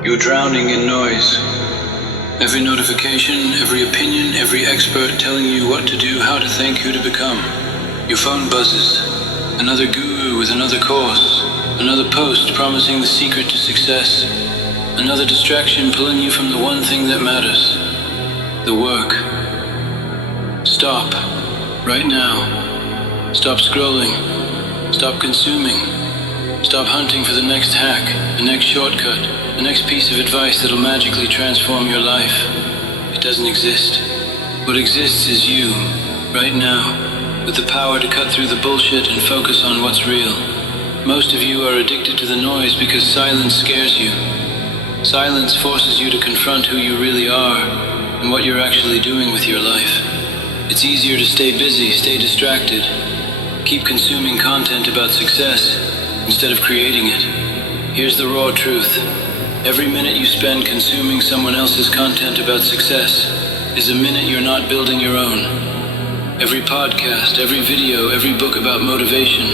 You're drowning in noise. Every notification, every opinion, every expert telling you what to do, how to think, who to become. Your phone buzzes. Another guru with another course. Another post promising the secret to success. Another distraction pulling you from the one thing that matters. The work. Stop. Right now. Stop scrolling. Stop consuming. Stop hunting for the next hack, the next shortcut, the next piece of advice that'll magically transform your life. It doesn't exist. What exists is you, right now, with the power to cut through the bullshit and focus on what's real. Most of you are addicted to the noise because silence scares you. Silence forces you to confront who you really are and what you're actually doing with your life. It's easier to stay busy, stay distracted, keep consuming content about success instead of creating it. Here's the raw truth. Every minute you spend consuming someone else's content about success is a minute you're not building your own. Every podcast, every video, every book about motivation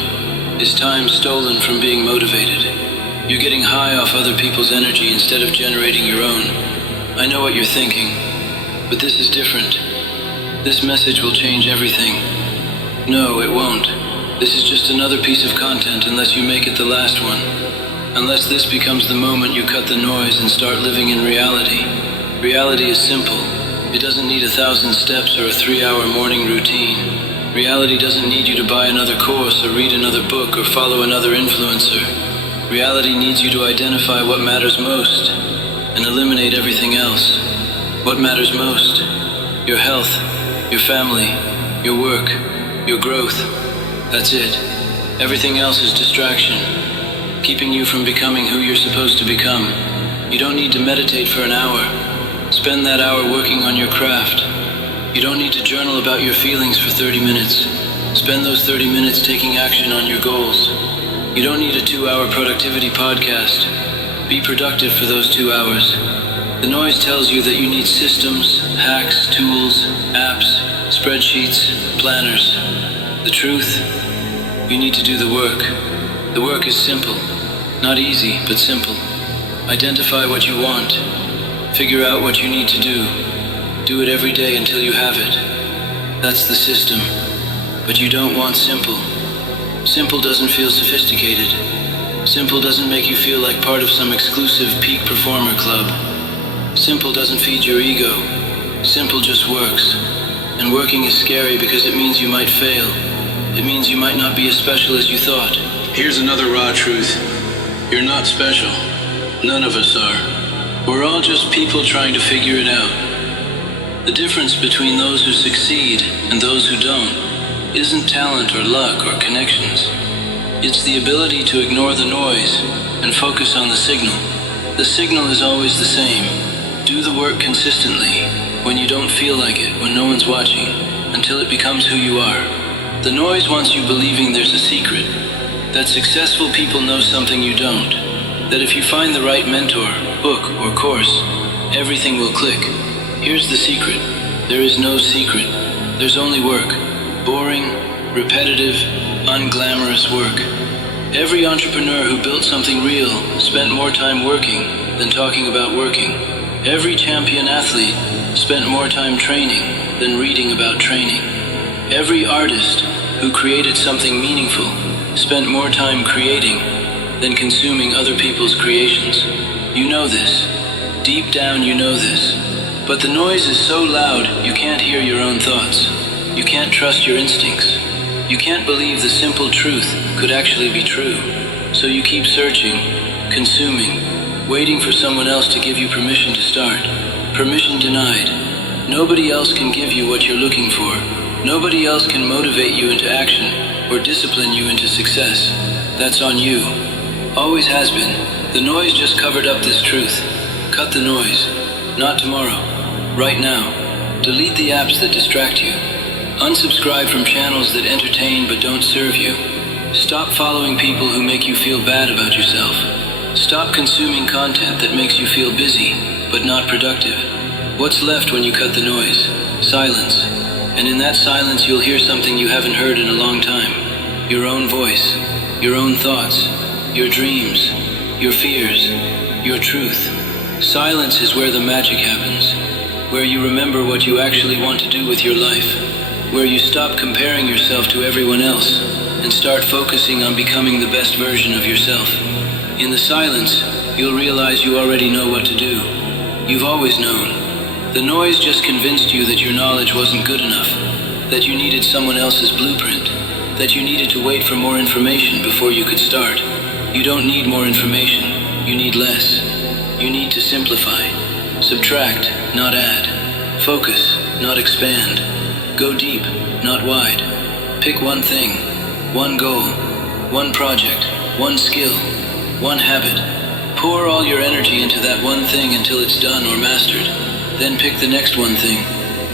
is time stolen from being motivated. You're getting high off other people's energy instead of generating your own. I know what you're thinking, but this is different. This message will change everything. No, it won't. This is just another piece of content unless you make it the last one. Unless this becomes the moment you cut the noise and start living in reality. Reality is simple. It doesn't need 1,000 steps or a 3-hour morning routine. Reality doesn't need you to buy another course or read another book or follow another influencer. Reality needs you to identify what matters most and eliminate everything else. What matters most? Your health, your family, your work, your growth. That's it. Everything else is distraction, keeping you from becoming who you're supposed to become. You don't need to meditate for an hour. Spend that hour working on your craft. You don't need to journal about your feelings for 30 minutes. Spend those 30 minutes taking action on your goals. You don't need a 2-hour productivity podcast. Be productive for those 2 hours. The noise tells you that you need systems, hacks, tools, apps, spreadsheets, planners. The truth? You need to do the work. The work is simple. Not easy, but simple. Identify what you want. Figure out what you need to do. Do it every day until you have it. That's the system. But you don't want simple. Simple doesn't feel sophisticated. Simple doesn't make you feel like part of some exclusive peak performer club. Simple doesn't feed your ego. Simple just works. And working is scary because it means you might fail. It means you might not be as special as you thought. Here's another raw truth. You're not special. None of us are. We're all just people trying to figure it out. The difference between those who succeed and those who don't isn't talent or luck or connections. It's the ability to ignore the noise and focus on the signal. The signal is always the same. Do the work consistently, when you don't feel like it, when no one's watching, until it becomes who you are. The noise wants you believing there's a secret, that successful people know something you don't, that if you find the right mentor, book, or course, everything will click. Here's the secret. There is no secret. There's only work. Boring, repetitive, unglamorous work. Every entrepreneur who built something real spent more time working than talking about working. Every champion athlete spent more time training than reading about training. Every artist who created something meaningful spent more time creating than consuming other people's creations. You know this. Deep down you know this. But the noise is so loud you can't hear your own thoughts. You can't trust your instincts. You can't believe the simple truth could actually be true. So you keep searching, consuming, waiting for someone else to give you permission to start. Permission denied. Nobody else can give you what you're looking for. Nobody else can motivate you into action or discipline you into success. That's on you. Always has been. The noise just covered up this truth. Cut the noise. Not tomorrow. Right now. Delete the apps that distract you. Unsubscribe from channels that entertain but don't serve you. Stop following people who make you feel bad about yourself. Stop consuming content that makes you feel busy but not productive. What's left when you cut the noise? Silence. And in that silence you'll hear something you haven't heard in a long time. Your own voice, your own thoughts, your dreams, your fears, your truth. Silence is where the magic happens, where you remember what you actually want to do with your life, where you stop comparing yourself to everyone else and start focusing on becoming the best version of yourself. In the silence, you'll realize you already know what to do. You've always known. The noise just convinced you that your knowledge wasn't good enough, that you needed someone else's blueprint, that you needed to wait for more information before you could start. You don't need more information, you need less. You need to simplify. Subtract, not add. Focus, not expand. Go deep, not wide. Pick one thing, one goal, one project, one skill, one habit. Pour all your energy into that one thing until it's done or mastered. Then pick the next one thing.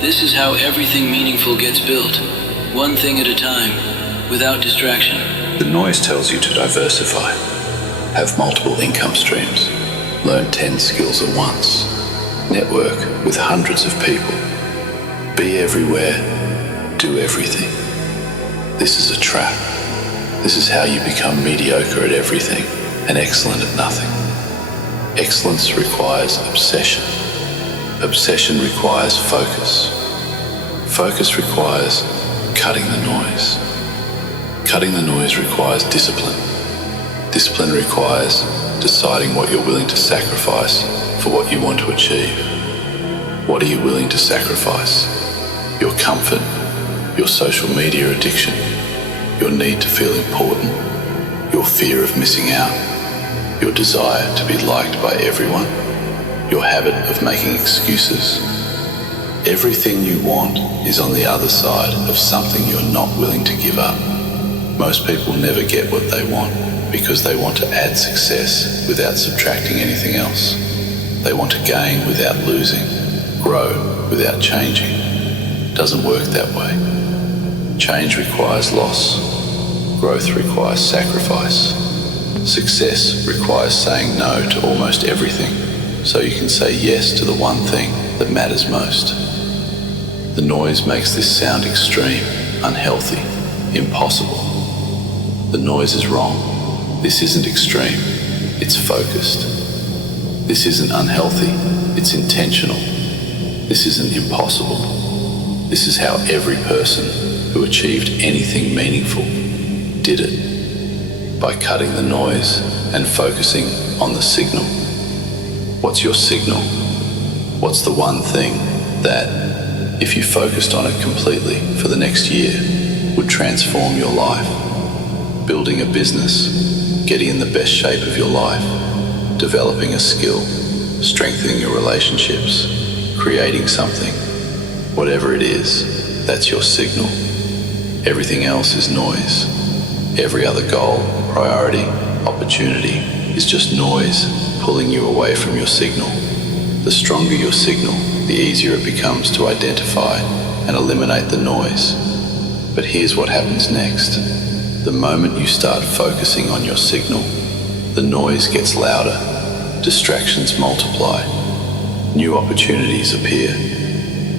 This is how everything meaningful gets built. One thing at a time, without distraction. The noise tells you to diversify. Have multiple income streams. Learn 10 skills at once. Network with hundreds of people. Be everywhere. Do everything. This is a trap. This is how you become mediocre at everything and excellent at nothing. Excellence requires obsession. Obsession requires focus. Focus requires cutting the noise. Cutting the noise requires discipline. Discipline requires deciding what you're willing to sacrifice for what you want to achieve. What are you willing to sacrifice? Your comfort, your social media addiction, your need to feel important, your fear of missing out, your desire to be liked by everyone, your habit of making excuses. Everything you want is on the other side of something you're not willing to give up. Most people never get what they want because they want to add success without subtracting anything else. They want to gain without losing, grow without changing. It doesn't work that way. Change requires loss. Growth requires sacrifice. Success requires saying no to almost everything so you can say yes to the one thing that matters most. The noise makes this sound extreme, unhealthy, impossible. The noise is wrong. This isn't extreme, it's focused. This isn't unhealthy, it's intentional. This isn't impossible. This is how every person who achieved anything meaningful did it, by cutting the noise and focusing on the signal. What's your signal? What's the one thing that, if you focused on it completely for the next year, would transform your life? Building a business, getting in the best shape of your life, developing a skill, strengthening your relationships, creating something. Whatever it is, that's your signal. Everything else is noise. Every other goal, priority, opportunity is just noise pulling you away from your signal. The stronger your signal, the easier it becomes to identify and eliminate the noise. But here's what happens next. The moment you start focusing on your signal, the noise gets louder, distractions multiply, new opportunities appear.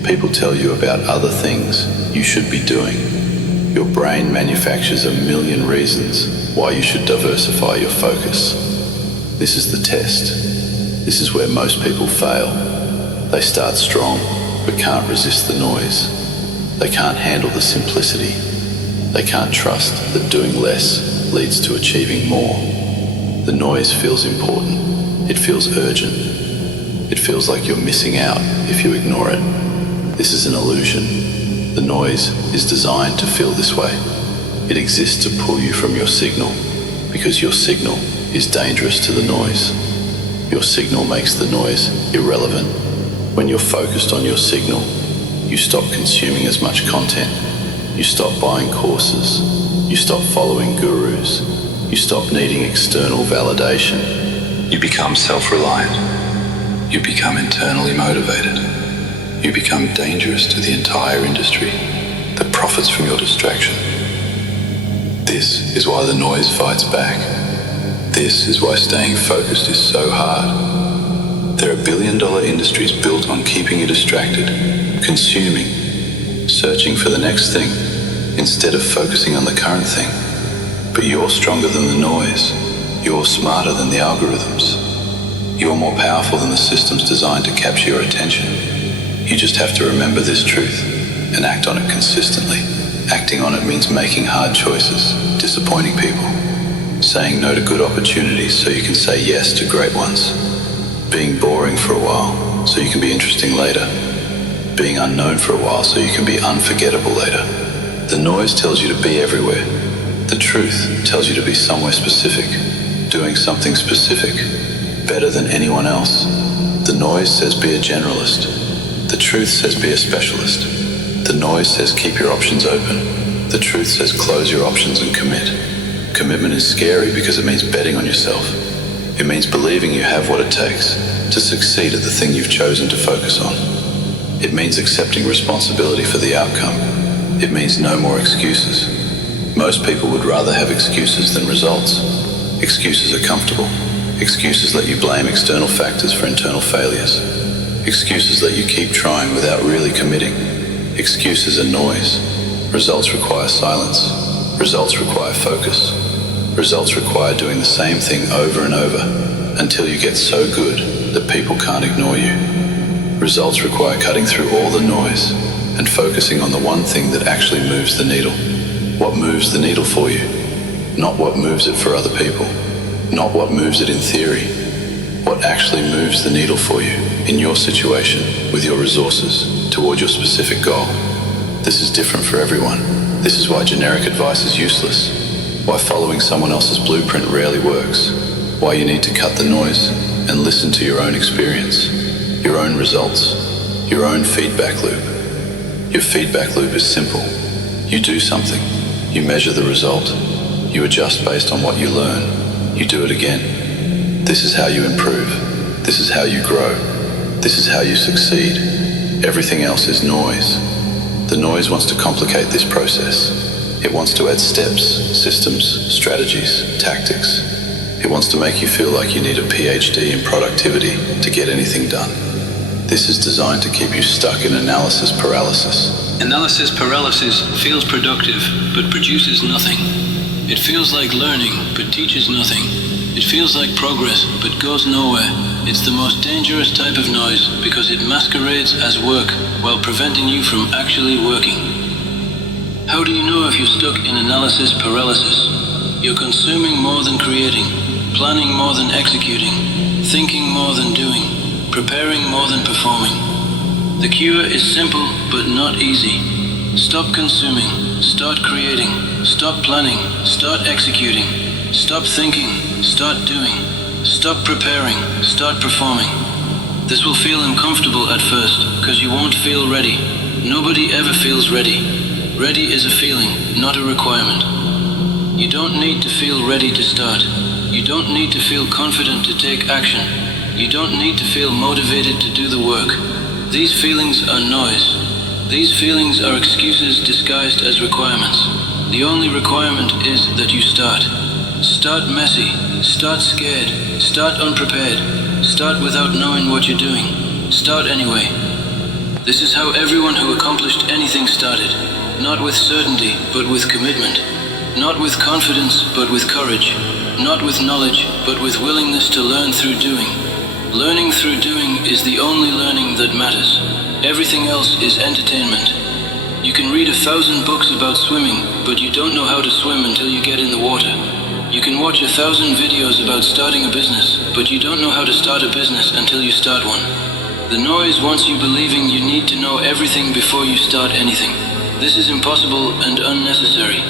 People tell you about other things you should be doing. Your brain manufactures a million reasons why you should diversify your focus. This is the test. This is where most people fail. They start strong, but can't resist the noise. They can't handle the simplicity. They can't trust that doing less leads to achieving more. The noise feels important. It feels urgent. It feels like you're missing out if you ignore it. This is an illusion. The noise is designed to feel this way. It exists to pull you from your signal because your signal is dangerous to the noise. Your signal makes the noise irrelevant. When you're focused on your signal, you stop consuming as much content. You stop buying courses. You stop following gurus. You stop needing external validation. You become self-reliant. You become internally motivated. You become dangerous to the entire industry that profits from your distraction. This is why the noise fights back. This is why staying focused is so hard. There are billion-dollar industries built on keeping you distracted, consuming, searching for the next thing instead of focusing on the current thing. But you're stronger than the noise. You're smarter than the algorithms. You're more powerful than the systems designed to capture your attention. You just have to remember this truth and act on it consistently. Acting on it means making hard choices, disappointing people, saying no to good opportunities so you can say yes to great ones, being boring for a while so you can be interesting later, being unknown for a while so you can be unforgettable later. The noise tells you to be everywhere. The truth tells you to be somewhere specific, doing something specific, better than anyone else. The noise says be a generalist. The truth says be a specialist. The noise says keep your options open. The truth says close your options and commit. Commitment is scary because it means betting on yourself. It means believing you have what it takes to succeed at the thing you've chosen to focus on. It means accepting responsibility for the outcome. It means no more excuses. Most people would rather have excuses than results. Excuses are comfortable. Excuses let you blame external factors for internal failures. Excuses let you keep trying without really committing. Excuses are noise. Results require silence. Results require focus. Results require doing the same thing over and over until you get so good that people can't ignore you. Results require cutting through all the noise and focusing on the one thing that actually moves the needle. What moves the needle for you? Not what moves it for other people. Not what moves it in theory. What actually moves the needle for you in your situation, with your resources, toward your specific goal. This is different for everyone. This is why generic advice is useless. Why following someone else's blueprint rarely works. Why you need to cut the noise and listen to your own experience, your own results, your own feedback loop. Your feedback loop is simple. You do something. You measure the result. You adjust based on what you learn. You do it again. This is how you improve. This is how you grow. This is how you succeed. Everything else is noise. The noise wants to complicate this process. It wants to add steps, systems, strategies, tactics. It wants to make you feel like you need a PhD in productivity to get anything done. This is designed to keep you stuck in analysis paralysis. Analysis paralysis feels productive, but produces nothing. It feels like learning, but teaches nothing. It feels like progress, but goes nowhere. It's the most dangerous type of noise because it masquerades as work while preventing you from actually working. How do you know if you're stuck in analysis paralysis? You're consuming more than creating, planning more than executing, thinking more than doing, preparing more than performing. The cure is simple but not easy. Stop consuming, start creating, stop planning, start executing, stop thinking, start doing, stop preparing, start performing. This will feel uncomfortable at first because you won't feel ready. Nobody ever feels ready. Ready is a feeling, not a requirement. You don't need to feel ready to start. You don't need to feel confident to take action. You don't need to feel motivated to do the work. These feelings are noise. These feelings are excuses disguised as requirements. The only requirement is that you start. Start messy. Start scared. Start unprepared. Start without knowing what you're doing. Start anyway. This is how everyone who accomplished anything started. Not with certainty, but with commitment. Not with confidence, but with courage. Not with knowledge, but with willingness to learn through doing. Learning through doing is the only learning that matters. Everything else is entertainment. You can read 1,000 books about swimming, but you don't know how to swim until you get in the water. You can watch 1,000 videos about starting a business, but you don't know how to start a business until you start one. The noise wants you believing you need to know everything before you start anything. This is impossible and unnecessary.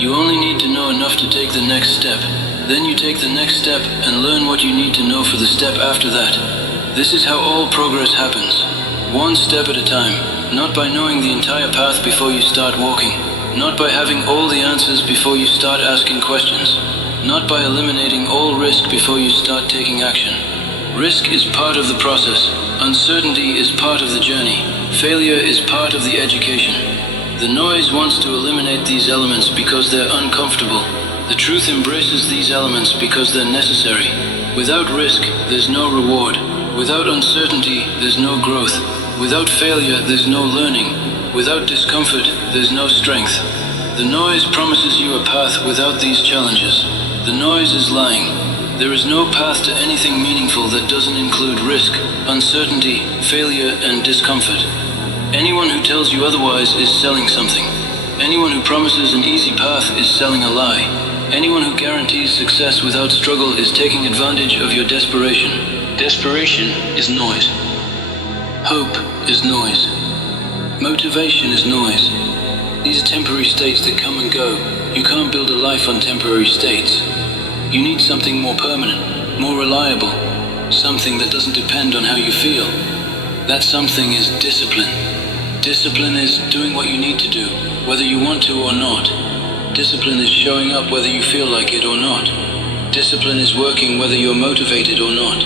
You only need to know enough to take the next step. Then you take the next step and learn what you need to know for the step after that. This is how all progress happens. One step at a time, not by knowing the entire path before you start walking, not by having all the answers before you start asking questions, not by eliminating all risk before you start taking action. Risk is part of the process. Uncertainty is part of the journey. Failure is part of the education. The noise wants to eliminate these elements because they're uncomfortable. The truth embraces these elements because they're necessary. Without risk, there's no reward. Without uncertainty, there's no growth. Without failure, there's no learning. Without discomfort, there's no strength. The noise promises you a path without these challenges. The noise is lying. There is no path to anything meaningful that doesn't include risk, uncertainty, failure, and discomfort. Anyone who tells you otherwise is selling something. Anyone who promises an easy path is selling a lie. Anyone who guarantees success without struggle is taking advantage of your desperation. Desperation is noise. Hope is noise. Motivation is noise. These are temporary states that come and go. You can't build a life on temporary states. You need something more permanent, more reliable, something that doesn't depend on how you feel. That something is discipline. Discipline is doing what you need to do, whether you want to or not. Discipline is showing up whether you feel like it or not. Discipline is working whether you're motivated or not.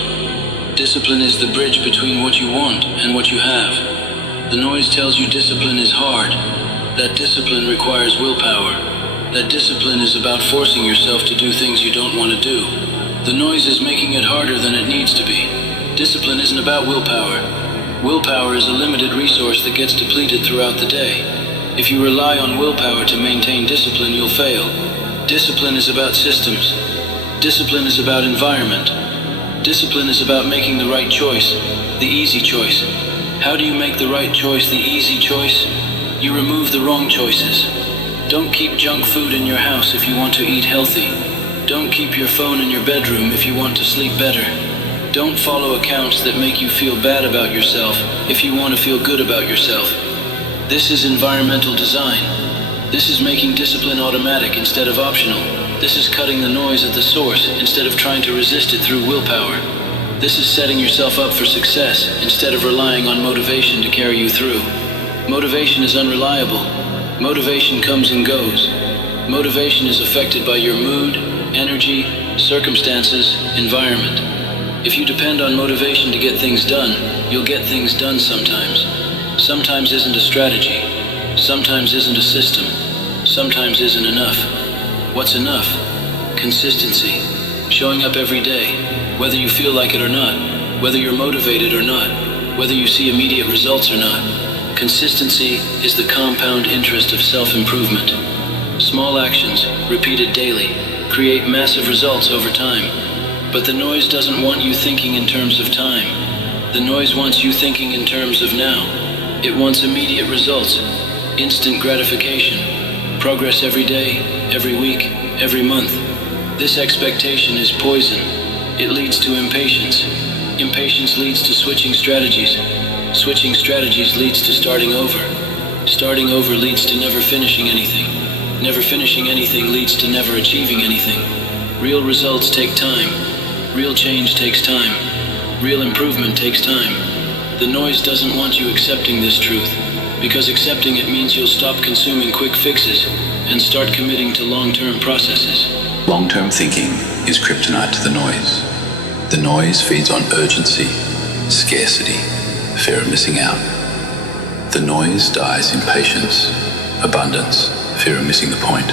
Discipline is the bridge between what you want and what you have. The noise tells you discipline is hard. That discipline requires willpower. That discipline is about forcing yourself to do things you don't want to do. The noise is making it harder than it needs to be. Discipline isn't about willpower. Willpower is a limited resource that gets depleted throughout the day. If you rely on willpower to maintain discipline, you'll fail. Discipline is about systems. Discipline is about environment. Discipline is about making the right choice, the easy choice. How do you make the right choice the easy choice? You remove the wrong choices. Don't keep junk food in your house if you want to eat healthy. Don't keep your phone in your bedroom if you want to sleep better. Don't follow accounts that make you feel bad about yourself if you want to feel good about yourself. This is environmental design. This is making discipline automatic instead of optional. This is cutting the noise at the source instead of trying to resist it through willpower. This is setting yourself up for success instead of relying on motivation to carry you through. Motivation is unreliable. Motivation comes and goes. Motivation is affected by your mood, energy, circumstances, environment. If you depend on motivation to get things done, you'll get things done sometimes. Sometimes isn't a strategy. Sometimes isn't a system. Sometimes isn't enough. What's enough? Consistency. Showing up every day, whether you feel like it or not, whether you're motivated or not, whether you see immediate results or not. Consistency is the compound interest of self-improvement. Small actions, repeated daily, create massive results over time. But the noise doesn't want you thinking in terms of time. The noise wants you thinking in terms of now. It wants immediate results, instant gratification, progress every day, every week, every month. This expectation is poison. It leads to impatience. Impatience leads to switching strategies. Switching strategies leads to starting over. Starting over leads to never finishing anything. Never finishing anything leads to never achieving anything. Real results take time. Real change takes time. Real improvement takes time. The noise doesn't want you accepting this truth, because accepting it means you'll stop consuming quick fixes and start committing to long-term processes. Long-term thinking is kryptonite to the noise. The noise feeds on urgency, scarcity, fear of missing out. The noise dies in patience, abundance, fear of missing the point.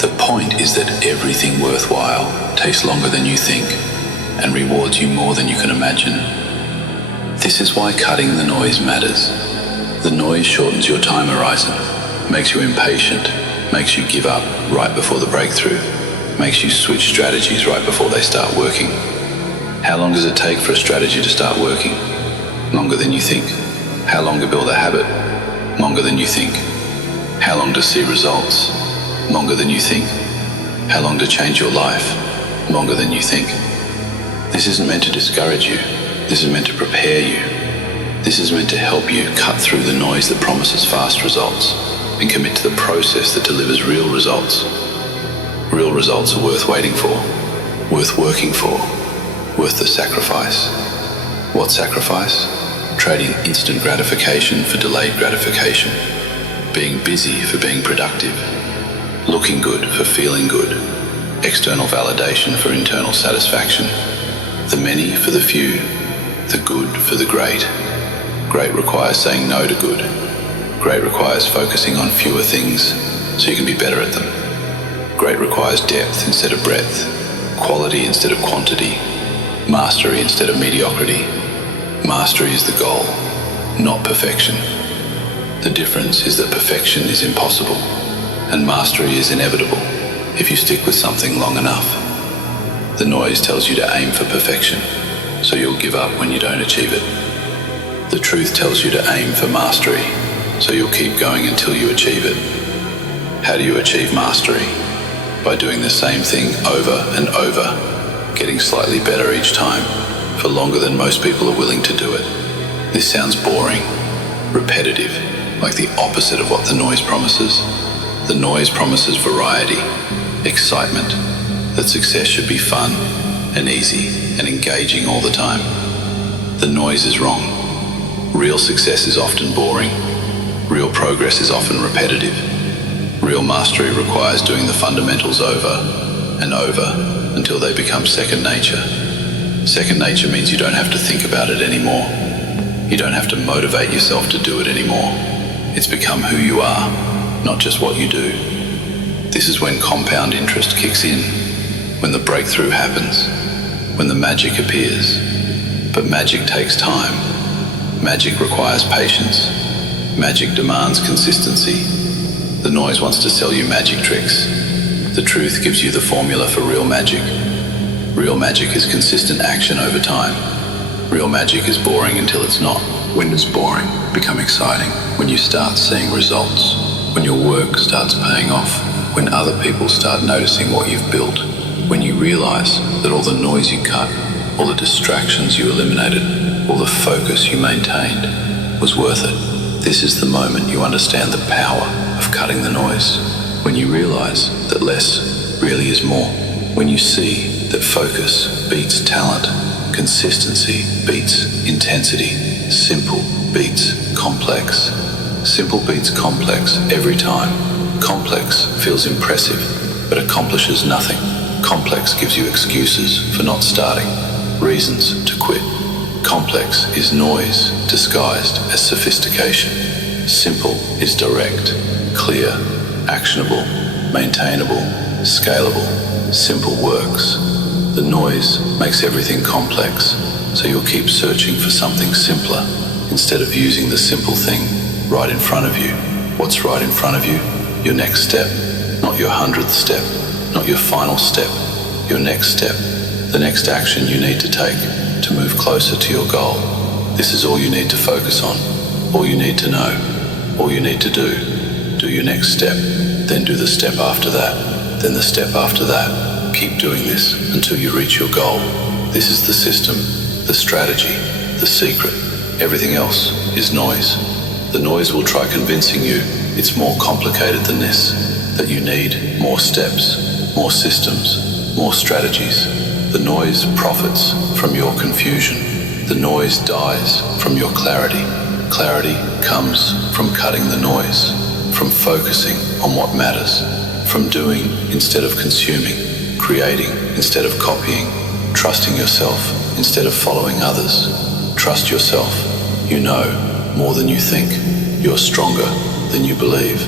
The point is that everything worthwhile takes longer than you think and rewards you more than you can imagine. This is why cutting the noise matters. The noise shortens your time horizon, makes you impatient, makes you give up right before the breakthrough, makes you switch strategies right before they start working. How long does it take for a strategy to start working? Longer than you think. How long to build a habit? Longer than you think. How long to see results? Longer than you think. How long to change your life? Longer than you think. This isn't meant to discourage you. This is meant to prepare you. This is meant to help you cut through the noise that promises fast results and commit to the process that delivers real results. Real results are worth waiting for, worth working for, worth the sacrifice. What sacrifice? Trading instant gratification for delayed gratification. Being busy for being productive. Looking good for feeling good. External validation for internal satisfaction. The many for the few. The good for the great. Great requires saying no to good. Great requires focusing on fewer things so you can be better at them. Great requires depth instead of breadth. Quality instead of quantity. Mastery instead of mediocrity. Mastery is the goal, not perfection. The difference is that perfection is impossible, and mastery is inevitable if you stick with something long enough. The noise tells you to aim for perfection, so you'll give up when you don't achieve it. The truth tells you to aim for mastery, so you'll keep going until you achieve it. How do you achieve mastery? By doing the same thing over and over, getting slightly better each time, for longer than most people are willing to do it. This sounds boring, repetitive, like the opposite of what the noise promises. The noise promises variety, excitement, that success should be fun and easy and engaging all the time. The noise is wrong. Real success is often boring. Real progress is often repetitive. Real mastery requires doing the fundamentals over and over until they become second nature. Second nature means you don't have to think about it anymore. You don't have to motivate yourself to do it anymore. It's become who you are, not just what you do. This is when compound interest kicks in, when the breakthrough happens, when the magic appears. But magic takes time. Magic requires patience. Magic demands consistency. The noise wants to sell you magic tricks. The truth gives you the formula for real magic. Real magic is consistent action over time. Real magic is boring until it's not. When does boring become exciting? When you start seeing results. When your work starts paying off. When other people start noticing what you've built. When you realize that all the noise you cut, all the distractions you eliminated, all the focus you maintained was worth it. This is the moment you understand the power of cutting the noise. When you realize that less really is more. When you see that focus beats talent, consistency beats intensity, simple beats complex. Simple beats complex every time. Complex feels impressive, but accomplishes nothing. Complex gives you excuses for not starting, reasons to quit. Complex is noise disguised as sophistication. Simple is direct, clear, actionable, maintainable, scalable. Simple works. The noise makes everything complex, so you'll keep searching for something simpler instead of using the simple thing right in front of you. What's right in front of you? Your next step, not your 100th step, not your final step, your next step, the next action you need to take to move closer to your goal. This is all you need to focus on, all you need to know, all you need to do. Do your next step, then do the step after that, then the step after that. Keep doing this until you reach your goal. This is the system, the strategy, the secret. Everything else is noise. The noise will try convincing you it's more complicated than this, that you need more steps, more systems, more strategies. The noise profits from your confusion. The noise dies from your clarity. Clarity comes from cutting the noise, from focusing on what matters, from doing instead of consuming, creating instead of copying, trusting yourself instead of following others. Trust yourself. You know more than you think. You're stronger than you believe.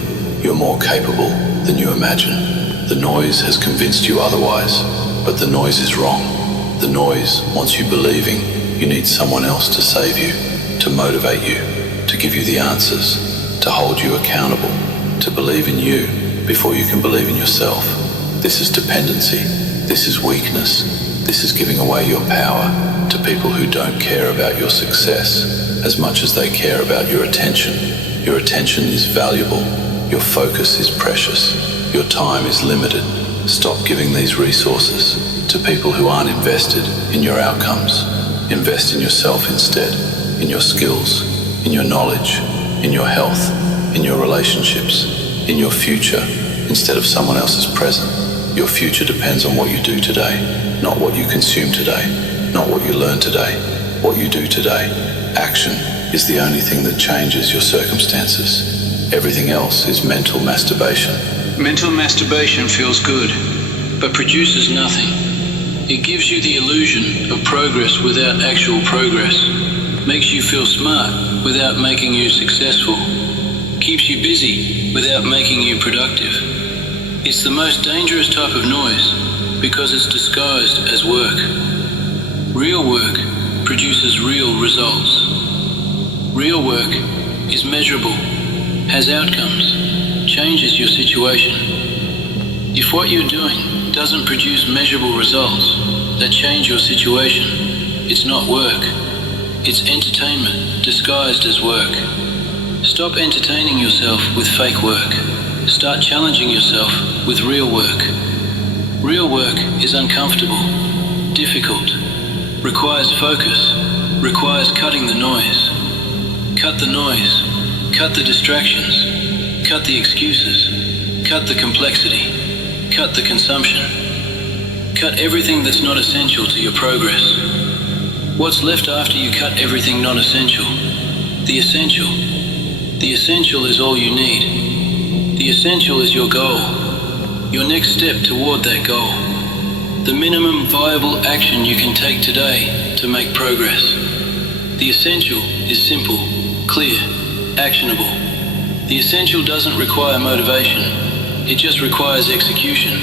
You're more capable than you imagine. The noise has convinced you otherwise, but the noise is wrong. The noise wants you believing you need someone else to save you, to motivate you, to give you the answers, to hold you accountable, to believe in you before you can believe in yourself. This is dependency. This is weakness. This is giving away your power to people who don't care about your success as much as they care about your attention. Your attention is valuable. Your focus is precious. Your time is limited. Stop giving these resources to people who aren't invested in your outcomes. Invest in yourself instead, in your skills, in your knowledge, in your health, in your relationships, in your future, instead of someone else's present. Your future depends on what you do today, not what you consume today, not what you learn today, what you do today. Action is the only thing that changes your circumstances. Everything else is mental masturbation. Mental masturbation feels good, but produces nothing. It gives you the illusion of progress without actual progress, makes you feel smart without making you successful, keeps you busy without making you productive. It's the most dangerous type of noise because it's disguised as work. Real work produces real results. Real work is measurable, has outcomes, changes your situation. If what you're doing doesn't produce measurable results, that change your situation. It's not work. It's entertainment disguised as work. Stop entertaining yourself with fake work. Start challenging yourself with real work. Real work is uncomfortable, difficult, requires focus, requires cutting the noise. Cut the noise, cut the distractions, cut the excuses, cut the complexity, cut the consumption. Cut everything that's not essential to your progress. What's left after you cut everything non-essential? The essential. The essential is all you need. The essential is your goal, your next step toward that goal. The minimum viable action you can take today to make progress. The essential is simple, clear, actionable. The essential doesn't require motivation. It just requires execution.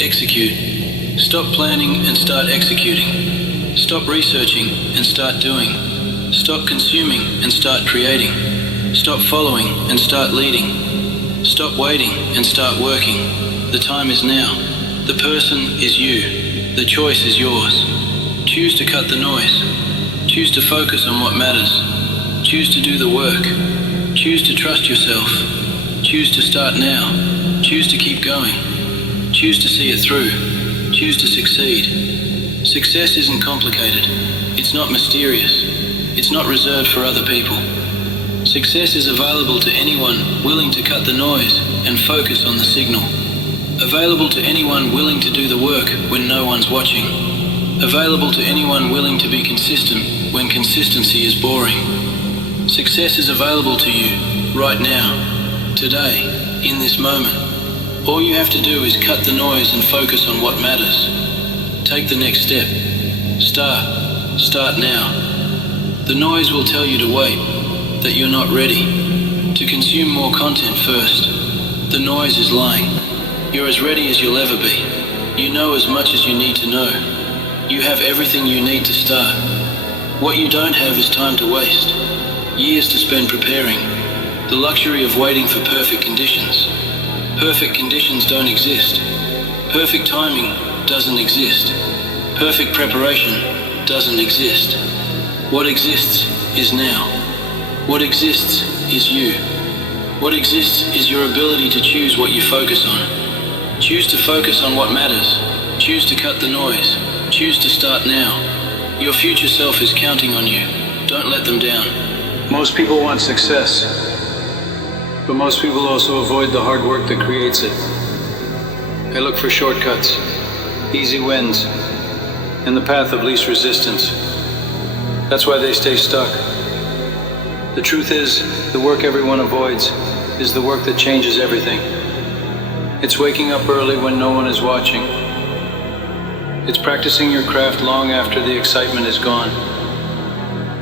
Execute. Stop planning and start executing. Stop researching and start doing. Stop consuming and start creating. Stop following and start leading. Stop waiting and start working. The time is now. The person is you. The choice is yours. Choose to cut the noise. Choose to focus on what matters. Choose to do the work. Choose to trust yourself. Choose to start now. Choose to keep going. Choose to see it through. Choose to succeed. Success isn't complicated. It's not mysterious. It's not reserved for other people. Success is available to anyone willing to cut the noise and focus on the signal. Available to anyone willing to do the work when no one's watching. Available to anyone willing to be consistent when consistency is boring. Success is available to you right now, today, in this moment. All you have to do is cut the noise and focus on what matters. Take the next step. Start now. The noise will tell you to wait, that you're not ready, to consume more content first. The noise is lying. You're as ready as you'll ever be. You know as much as you need to know. You have everything you need to start. What you don't have is time to waste. Years to spend preparing. The luxury of waiting for perfect conditions. Perfect conditions don't exist. Perfect timing doesn't exist. Perfect preparation doesn't exist. What exists is now. What exists is you. What exists is your ability to choose what you focus on. Choose to focus on what matters. Choose to cut the noise. Choose to start now. Your future self is counting on you. Don't let them down. Most people want success, but most people also avoid the hard work that creates it. They look for shortcuts, easy wins, and the path of least resistance. That's why they stay stuck. The truth is, the work everyone avoids is the work that changes everything. It's waking up early when no one is watching. It's practicing your craft long after the excitement is gone.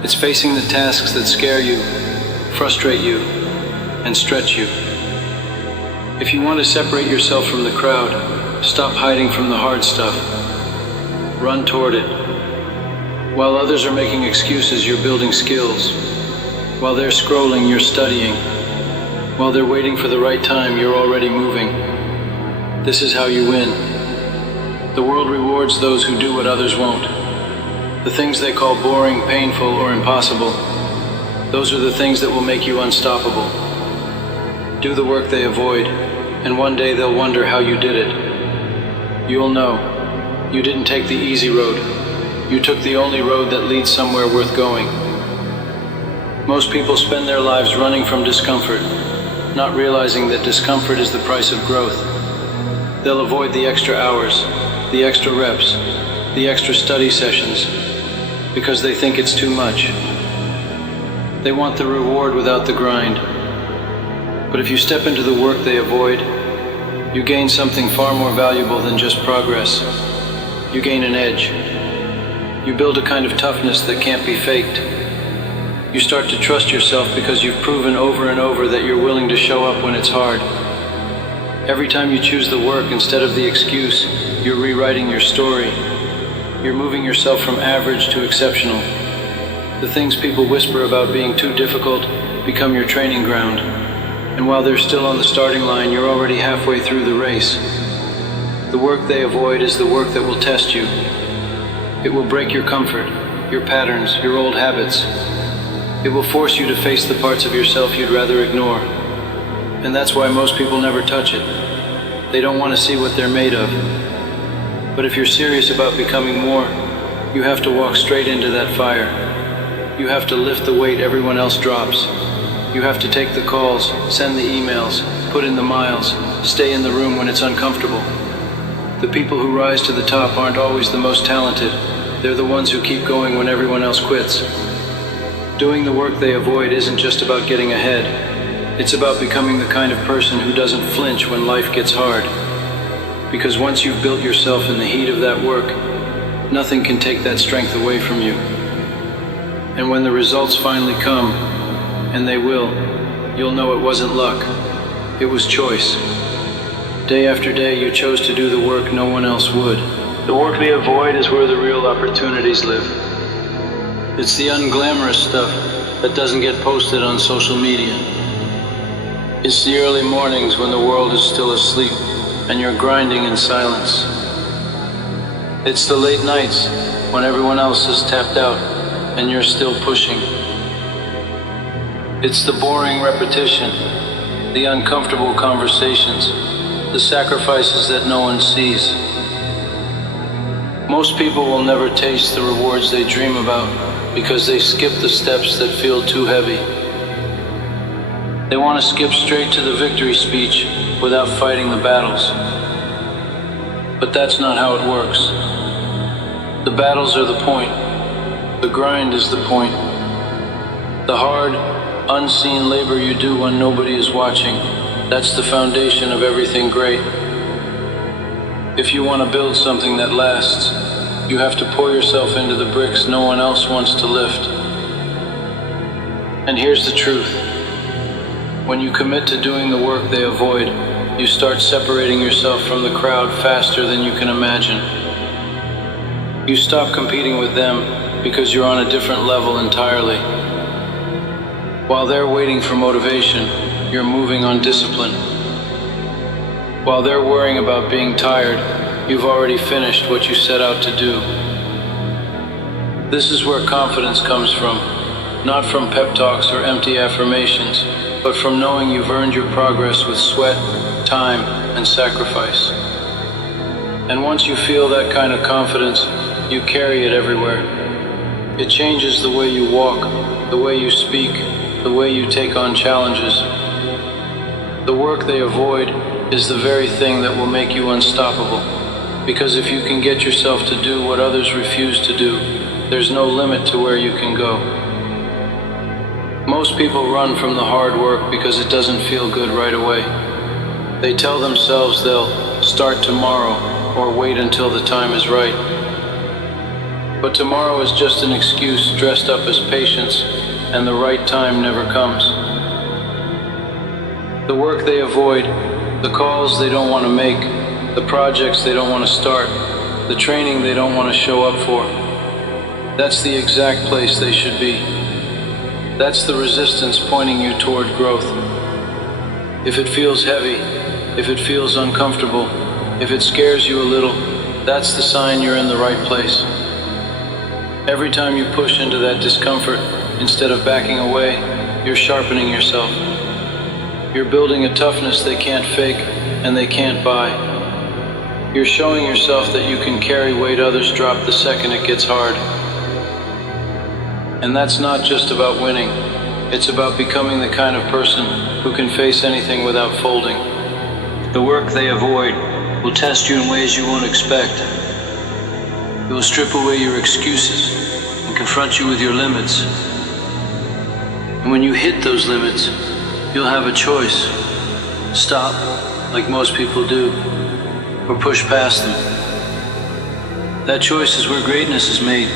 It's facing the tasks that scare you, frustrate you, and stretch you. If you want to separate yourself from the crowd, stop hiding from the hard stuff. Run toward it. While others are making excuses, you're building skills. While they're scrolling, you're studying. While they're waiting for the right time, you're already moving. This is how you win. The world rewards those who do what others won't. The things they call boring, painful, or impossible, those are the things that will make you unstoppable. Do the work they avoid, and one day they'll wonder how you did it. You'll know. You didn't take the easy road. You took the only road that leads somewhere worth going. Most people spend their lives running from discomfort, not realizing that discomfort is the price of growth. They'll avoid the extra hours, the extra reps, the extra study sessions, because they think it's too much. They want the reward without the grind. But if you step into the work they avoid, you gain something far more valuable than just progress. You gain an edge. You build a kind of toughness that can't be faked. You start to trust yourself because you've proven over and over that you're willing to show up when it's hard. Every time you choose the work instead of the excuse, you're rewriting your story. You're moving yourself from average to exceptional. The things people whisper about being too difficult become your training ground. And while they're still on the starting line, you're already halfway through the race. The work they avoid is the work that will test you. It will break your comfort, your patterns, your old habits. It will force you to face the parts of yourself you'd rather ignore. And that's why most people never touch it. They don't want to see what they're made of. But if you're serious about becoming more, you have to walk straight into that fire. You have to lift the weight everyone else drops. You have to take the calls, send the emails, put in the miles, stay in the room when it's uncomfortable. The people who rise to the top aren't always the most talented. They're the ones who keep going when everyone else quits. Doing the work they avoid isn't just about getting ahead. It's about becoming the kind of person who doesn't flinch when life gets hard. Because once you've built yourself in the heat of that work, nothing can take that strength away from you. And when the results finally come, and they will, you'll know it wasn't luck. It was choice. Day after day, you chose to do the work no one else would. The work they avoid is where the real opportunities live. It's the unglamorous stuff that doesn't get posted on social media. It's the early mornings when the world is still asleep and you're grinding in silence. It's the late nights when everyone else is tapped out and you're still pushing. It's the boring repetition, the uncomfortable conversations, the sacrifices that no one sees. Most people will never taste the rewards they dream about because they skip the steps that feel too heavy. They want to skip straight to the victory speech without fighting the battles. But that's not how it works. The battles are the point. The grind is the point. The hard, unseen labor you do when nobody is watching, that's the foundation of everything great. If you want to build something that lasts, you have to pour yourself into the bricks no one else wants to lift. And here's the truth. When you commit to doing the work they avoid, you start separating yourself from the crowd faster than you can imagine. You stop competing with them because you're on a different level entirely. While they're waiting for motivation, you're moving on discipline. While they're worrying about being tired, you've already finished what you set out to do. This is where confidence comes from, not from pep talks or empty affirmations, but from knowing you've earned your progress with sweat, time, and sacrifice. And once you feel that kind of confidence, you carry it everywhere. It changes the way you walk, the way you speak, the way you take on challenges. The work they avoid is the very thing that will make you unstoppable. Because if you can get yourself to do what others refuse to do, there's no limit to where you can go. Most people run from the hard work because it doesn't feel good right away. They tell themselves they'll start tomorrow or wait until the time is right. But tomorrow is just an excuse dressed up as patience, and the right time never comes. The work they avoid, the calls they don't want to make, the projects they don't want to start, the training they don't want to show up for, that's the exact place they should be. That's the resistance pointing you toward growth. If it feels heavy, if it feels uncomfortable, if it scares you a little, that's the sign you're in the right place. Every time you push into that discomfort, instead of backing away, you're sharpening yourself. You're building a toughness they can't fake and they can't buy. You're showing yourself that you can carry weight others drop the second it gets hard. And that's not just about winning. It's about becoming the kind of person who can face anything without folding. The work they avoid will test you in ways you won't expect. It will strip away your excuses and confront you with your limits. And when you hit those limits, you'll have a choice. Stop, like most people do, or push past them. That choice is where greatness is made.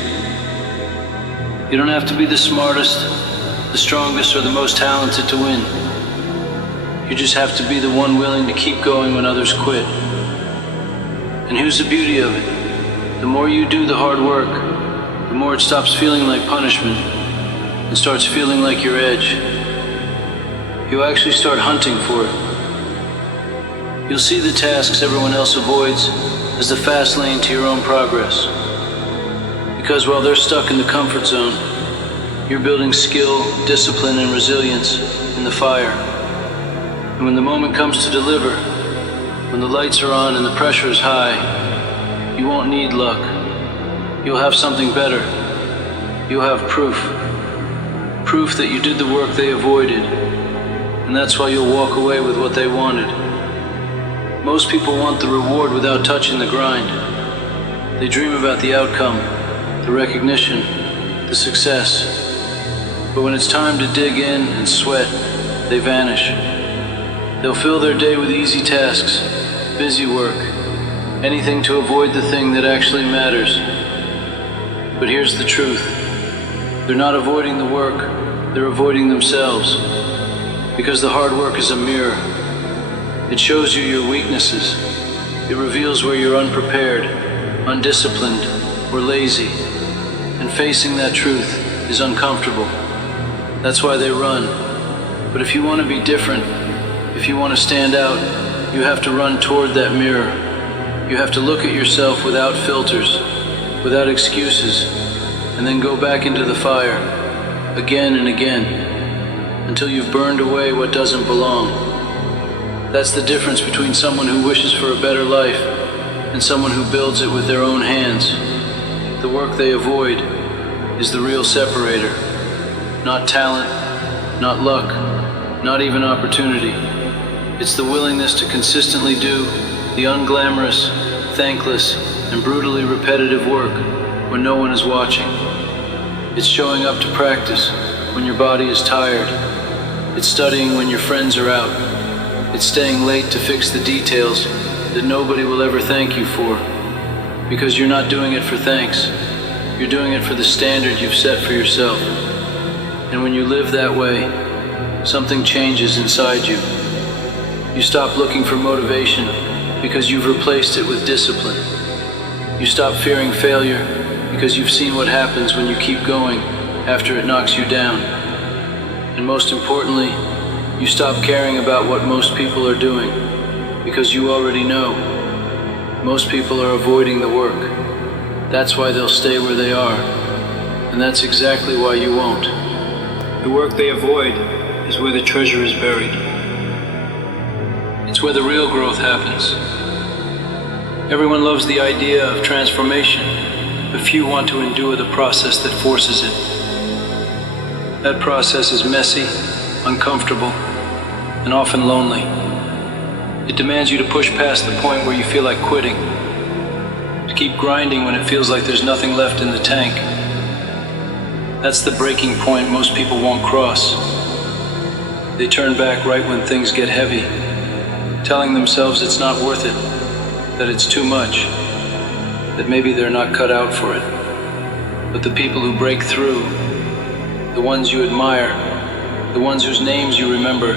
You don't have to be the smartest, the strongest, or the most talented to win. You just have to be the one willing to keep going when others quit. And here's the beauty of it. The more you do the hard work, the more it stops feeling like punishment and starts feeling like your edge. You actually start hunting for it. You'll see the tasks everyone else avoids as the fast lane to your own progress. Because while they're stuck in the comfort zone, you're building skill, discipline, and resilience in the fire. And when the moment comes to deliver, when the lights are on and the pressure is high, you won't need luck. You'll have something better. You'll have proof. Proof that you did the work they avoided. And that's why you'll walk away with what they wanted. Most people want the reward without touching the grind. They dream about the outcome, the recognition, the success. But when it's time to dig in and sweat, they vanish. They'll fill their day with easy tasks, busy work, anything to avoid the thing that actually matters. But here's the truth. They're not avoiding the work, they're avoiding themselves. Because the hard work is a mirror. It shows you your weaknesses. It reveals where you're unprepared, undisciplined, or lazy. And facing that truth is uncomfortable. That's why they run. But if you want to be different, if you want to stand out, you have to run toward that mirror. You have to look at yourself without filters, without excuses, and then go back into the fire, again and again, until you've burned away what doesn't belong. That's the difference between someone who wishes for a better life and someone who builds it with their own hands. The work they avoid is the real separator. Not talent, not luck, not even opportunity. It's the willingness to consistently do the unglamorous, thankless, and brutally repetitive work when no one is watching. It's showing up to practice when your body is tired. It's studying when your friends are out. It's staying late to fix the details that nobody will ever thank you for. Because you're not doing it for thanks. You're doing it for the standard you've set for yourself. And when you live that way, something changes inside you. You stop looking for motivation because you've replaced it with discipline. You stop fearing failure because you've seen what happens when you keep going after it knocks you down. And most importantly, you stop caring about what most people are doing because you already know. Most people are avoiding the work. That's why they'll stay where they are. And that's exactly why you won't. The work they avoid is where the treasure is buried. It's where the real growth happens. Everyone loves the idea of transformation, but few want to endure the process that forces it. That process is messy, uncomfortable, and often lonely. It demands you to push past the point where you feel like quitting, to keep grinding when it feels like there's nothing left in the tank. That's the breaking point most people won't cross. They turn back right when things get heavy, telling themselves it's not worth it, that it's too much, that maybe they're not cut out for it. But the people who break through, the ones you admire, the ones whose names you remember,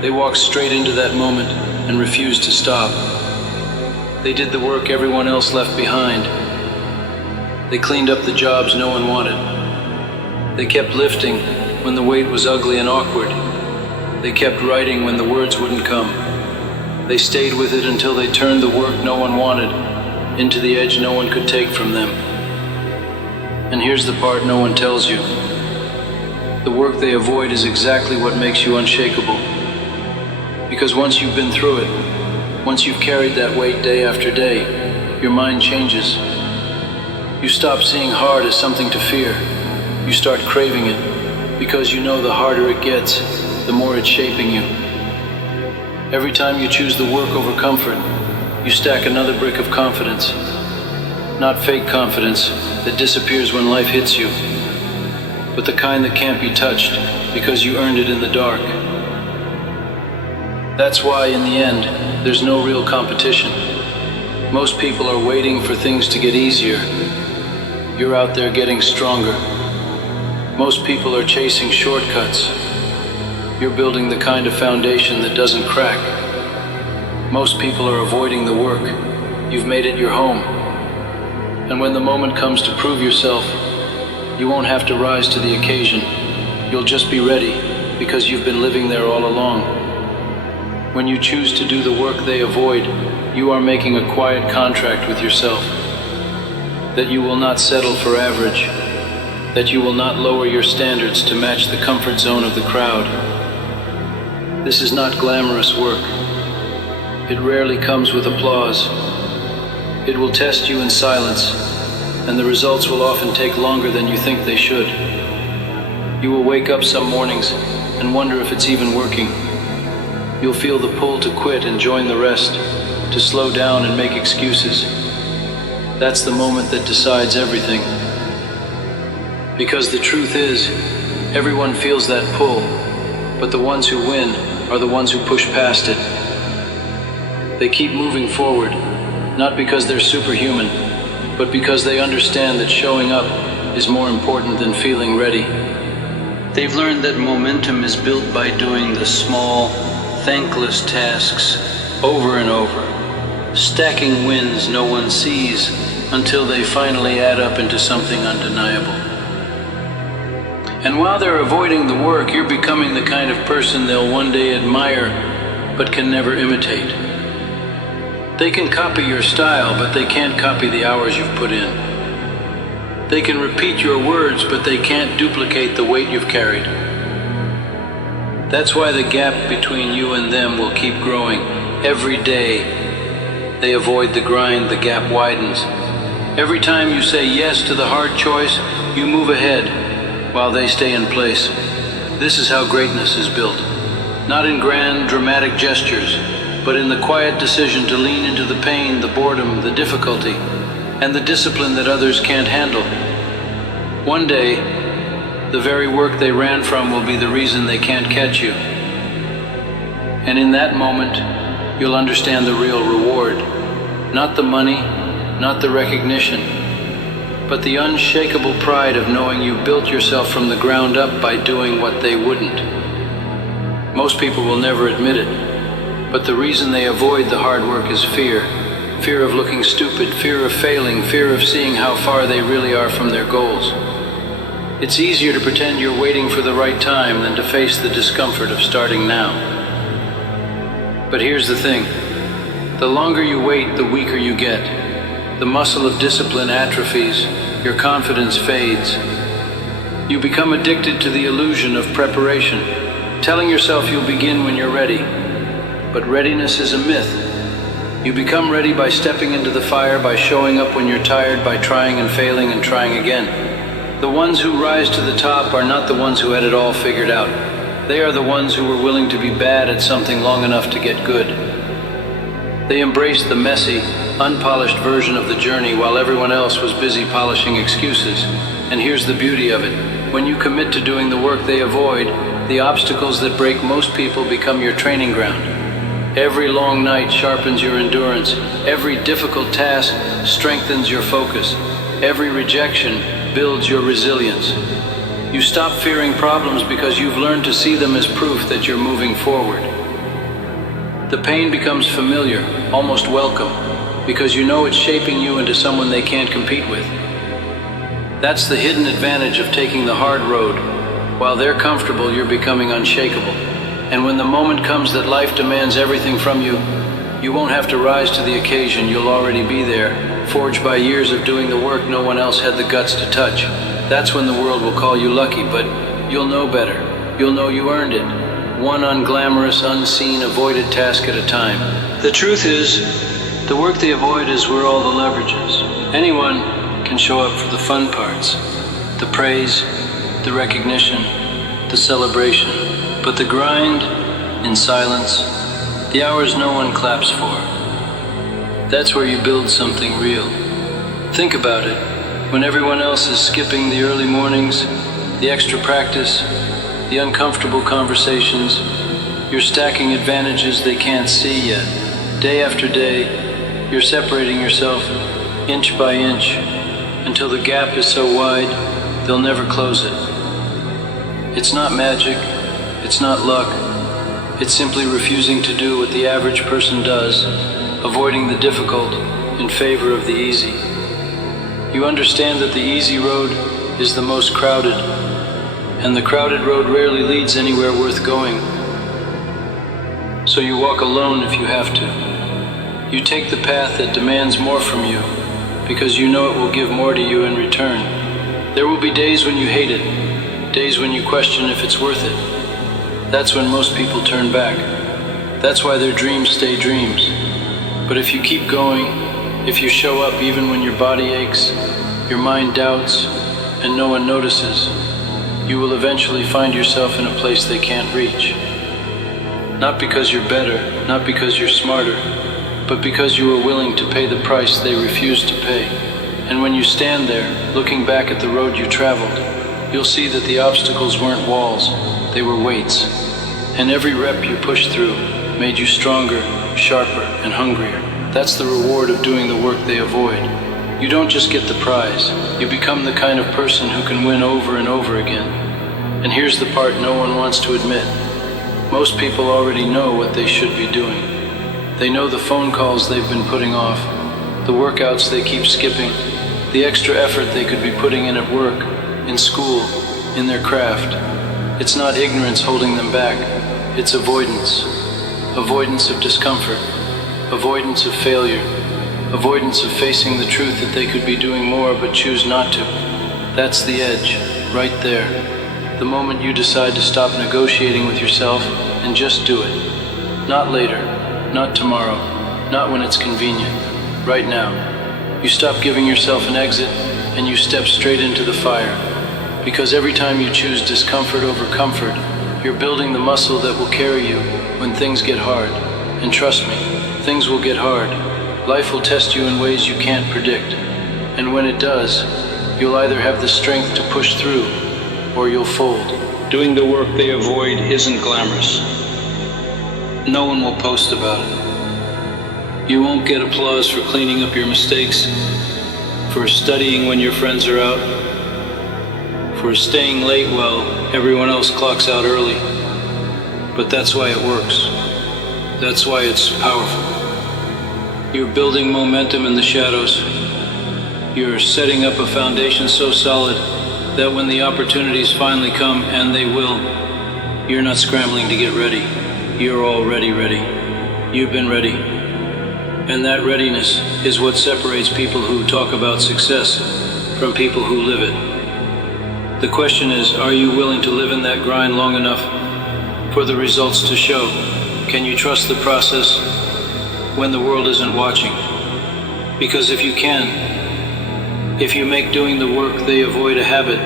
they walk straight into that moment and refuse to stop. They did the work everyone else left behind. They cleaned up the jobs no one wanted. They kept lifting when the weight was ugly and awkward. They kept writing when the words wouldn't come. They stayed with it until they turned the work no one wanted into the edge no one could take from them. And here's the part no one tells you. The work they avoid is exactly what makes you unshakable. Because once you've been through it, once you've carried that weight day after day, your mind changes. You stop seeing hard as something to fear. You start craving it, because you know the harder it gets, the more it's shaping you. Every time you choose the work over comfort, you stack another brick of confidence. Not fake confidence that disappears when life hits you, but the kind that can't be touched because you earned it in the dark. That's why, in the end, there's no real competition. Most people are waiting for things to get easier. You're out there getting stronger. Most people are chasing shortcuts. You're building the kind of foundation that doesn't crack. Most people are avoiding the work. You've made it your home. And when the moment comes to prove yourself, you won't have to rise to the occasion. You'll just be ready because you've been living there all along. When you choose to do the work they avoid, you are making a quiet contract with yourself. that you will not settle for average, that you will not lower your standards to match the comfort zone of the crowd. This is not glamorous work. It rarely comes with applause. It will test you in silence, and the results will often take longer than you think they should. You will wake up some mornings and wonder if it's even working. You'll feel the pull to quit and join the rest, to slow down and make excuses. That's the moment that decides everything. Because the truth is, everyone feels that pull, but the ones who win are the ones who push past it. They keep moving forward, not because they're superhuman, but because they understand that showing up is more important than feeling ready. They've learned that momentum is built by doing the small, thankless tasks over and over, stacking wins no one sees until they finally add up into something undeniable. And while they're avoiding the work, you're becoming the kind of person they'll one day admire, but can never imitate. They can copy your style, but they can't copy the hours you've put in. They can repeat your words, but they can't duplicate the weight you've carried. That's why the gap between you and them will keep growing. Every day they avoid the grind, the gap widens. Every time you say yes to the hard choice, you move ahead while they stay in place. This is how greatness is built. Not in grand, dramatic gestures, but in the quiet decision to lean into the pain, the boredom, the difficulty, and the discipline that others can't handle. One day, the very work they ran from will be the reason they can't catch you. And in that moment, you'll understand the real reward. Not the money, not the recognition, but the unshakable pride of knowing you built yourself from the ground up by doing what they wouldn't. Most people will never admit it, but the reason they avoid the hard work is fear. Fear of looking stupid, fear of failing, fear of seeing how far they really are from their goals. It's easier to pretend you're waiting for the right time than to face the discomfort of starting now. But here's the thing. The longer you wait, the weaker you get. The muscle of discipline atrophies, your confidence fades. You become addicted to the illusion of preparation, telling yourself you'll begin when you're ready. But readiness is a myth. You become ready by stepping into the fire, by showing up when you're tired, by trying and failing and trying again. The ones who rise to the top are not the ones who had it all figured out. They are the ones who were willing to be bad at something long enough to get good. They embraced the messy, unpolished version of the journey while everyone else was busy polishing excuses. And here's the beauty of it. When you commit to doing the work they avoid, the obstacles that break most people become your training ground. Every long night sharpens your endurance. Every difficult task strengthens your focus. Every rejection builds your resilience. You stop fearing problems because you've learned to see them as proof that you're moving forward. The pain becomes familiar, almost welcome, because you know it's shaping you into someone they can't compete with. That's the hidden advantage of taking the hard road. While they're comfortable, you're becoming unshakable. And when the moment comes that life demands everything from you, you won't have to rise to the occasion. You'll already be there, forged by years of doing the work no one else had the guts to touch. That's when the world will call you lucky, but you'll know better. You'll know you earned it. One unglamorous, unseen, avoided task at a time. The truth is, the work they avoid is where all the leverage is. Anyone can show up for the fun parts, the praise, the recognition, the celebration. But the grind, in silence, the hours no one claps for, that's where you build something real. Think about it. When everyone else is skipping the early mornings, the extra practice, the uncomfortable conversations, you're stacking advantages they can't see yet. Day after day, you're separating yourself inch by inch until the gap is so wide, they'll never close it. It's not magic. It's not luck. It's simply refusing to do what the average person does, avoiding the difficult in favor of the easy. You understand that the easy road is the most crowded, and the crowded road rarely leads anywhere worth going. So you walk alone if you have to. You take the path that demands more from you, because you know it will give more to you in return. There will be days when you hate it, days when you question if it's worth it. That's when most people turn back. That's why their dreams stay dreams. But if you keep going, if you show up even when your body aches, your mind doubts, and no one notices, you will eventually find yourself in a place they can't reach. Not because you're better, not because you're smarter, but because you were willing to pay the price they refused to pay. And when you stand there, looking back at the road you traveled, you'll see that the obstacles weren't walls, they were weights. And every rep you pushed through made you stronger, sharper, and hungrier. That's the reward of doing the work they avoid. You don't just get the prize, you become the kind of person who can win over and over again. And here's the part no one wants to admit. Most people already know what they should be doing. They know the phone calls they've been putting off, the workouts they keep skipping, the extra effort they could be putting in at work, in school, in their craft. It's not ignorance holding them back, it's avoidance. Avoidance of discomfort, avoidance of failure, avoidance of facing the truth that they could be doing more but choose not to. That's the edge, right there. The moment you decide to stop negotiating with yourself and just do it. Not later, not tomorrow, not when it's convenient. Right now. You stop giving yourself an exit and you step straight into the fire. Because every time you choose discomfort over comfort, you're building the muscle that will carry you when things get hard. And trust me, things will get hard. Life will test you in ways you can't predict. And when it does, you'll either have the strength to push through or you'll fold. Doing the work they avoid isn't glamorous. No one will post about it. You won't get applause for cleaning up your mistakes, for studying when your friends are out, for staying late while everyone else clocks out early. But that's why it works. That's why it's powerful. You're building momentum in the shadows. You're setting up a foundation so solid that when the opportunities finally come, and they will, you're not scrambling to get ready. You're already ready. You've been ready. And that readiness is what separates people who talk about success from people who live it. The question is, are you willing to live in that grind long enough for the results to show? Can you trust the process when the world isn't watching? Because if you can, if you make doing the work they avoid a habit,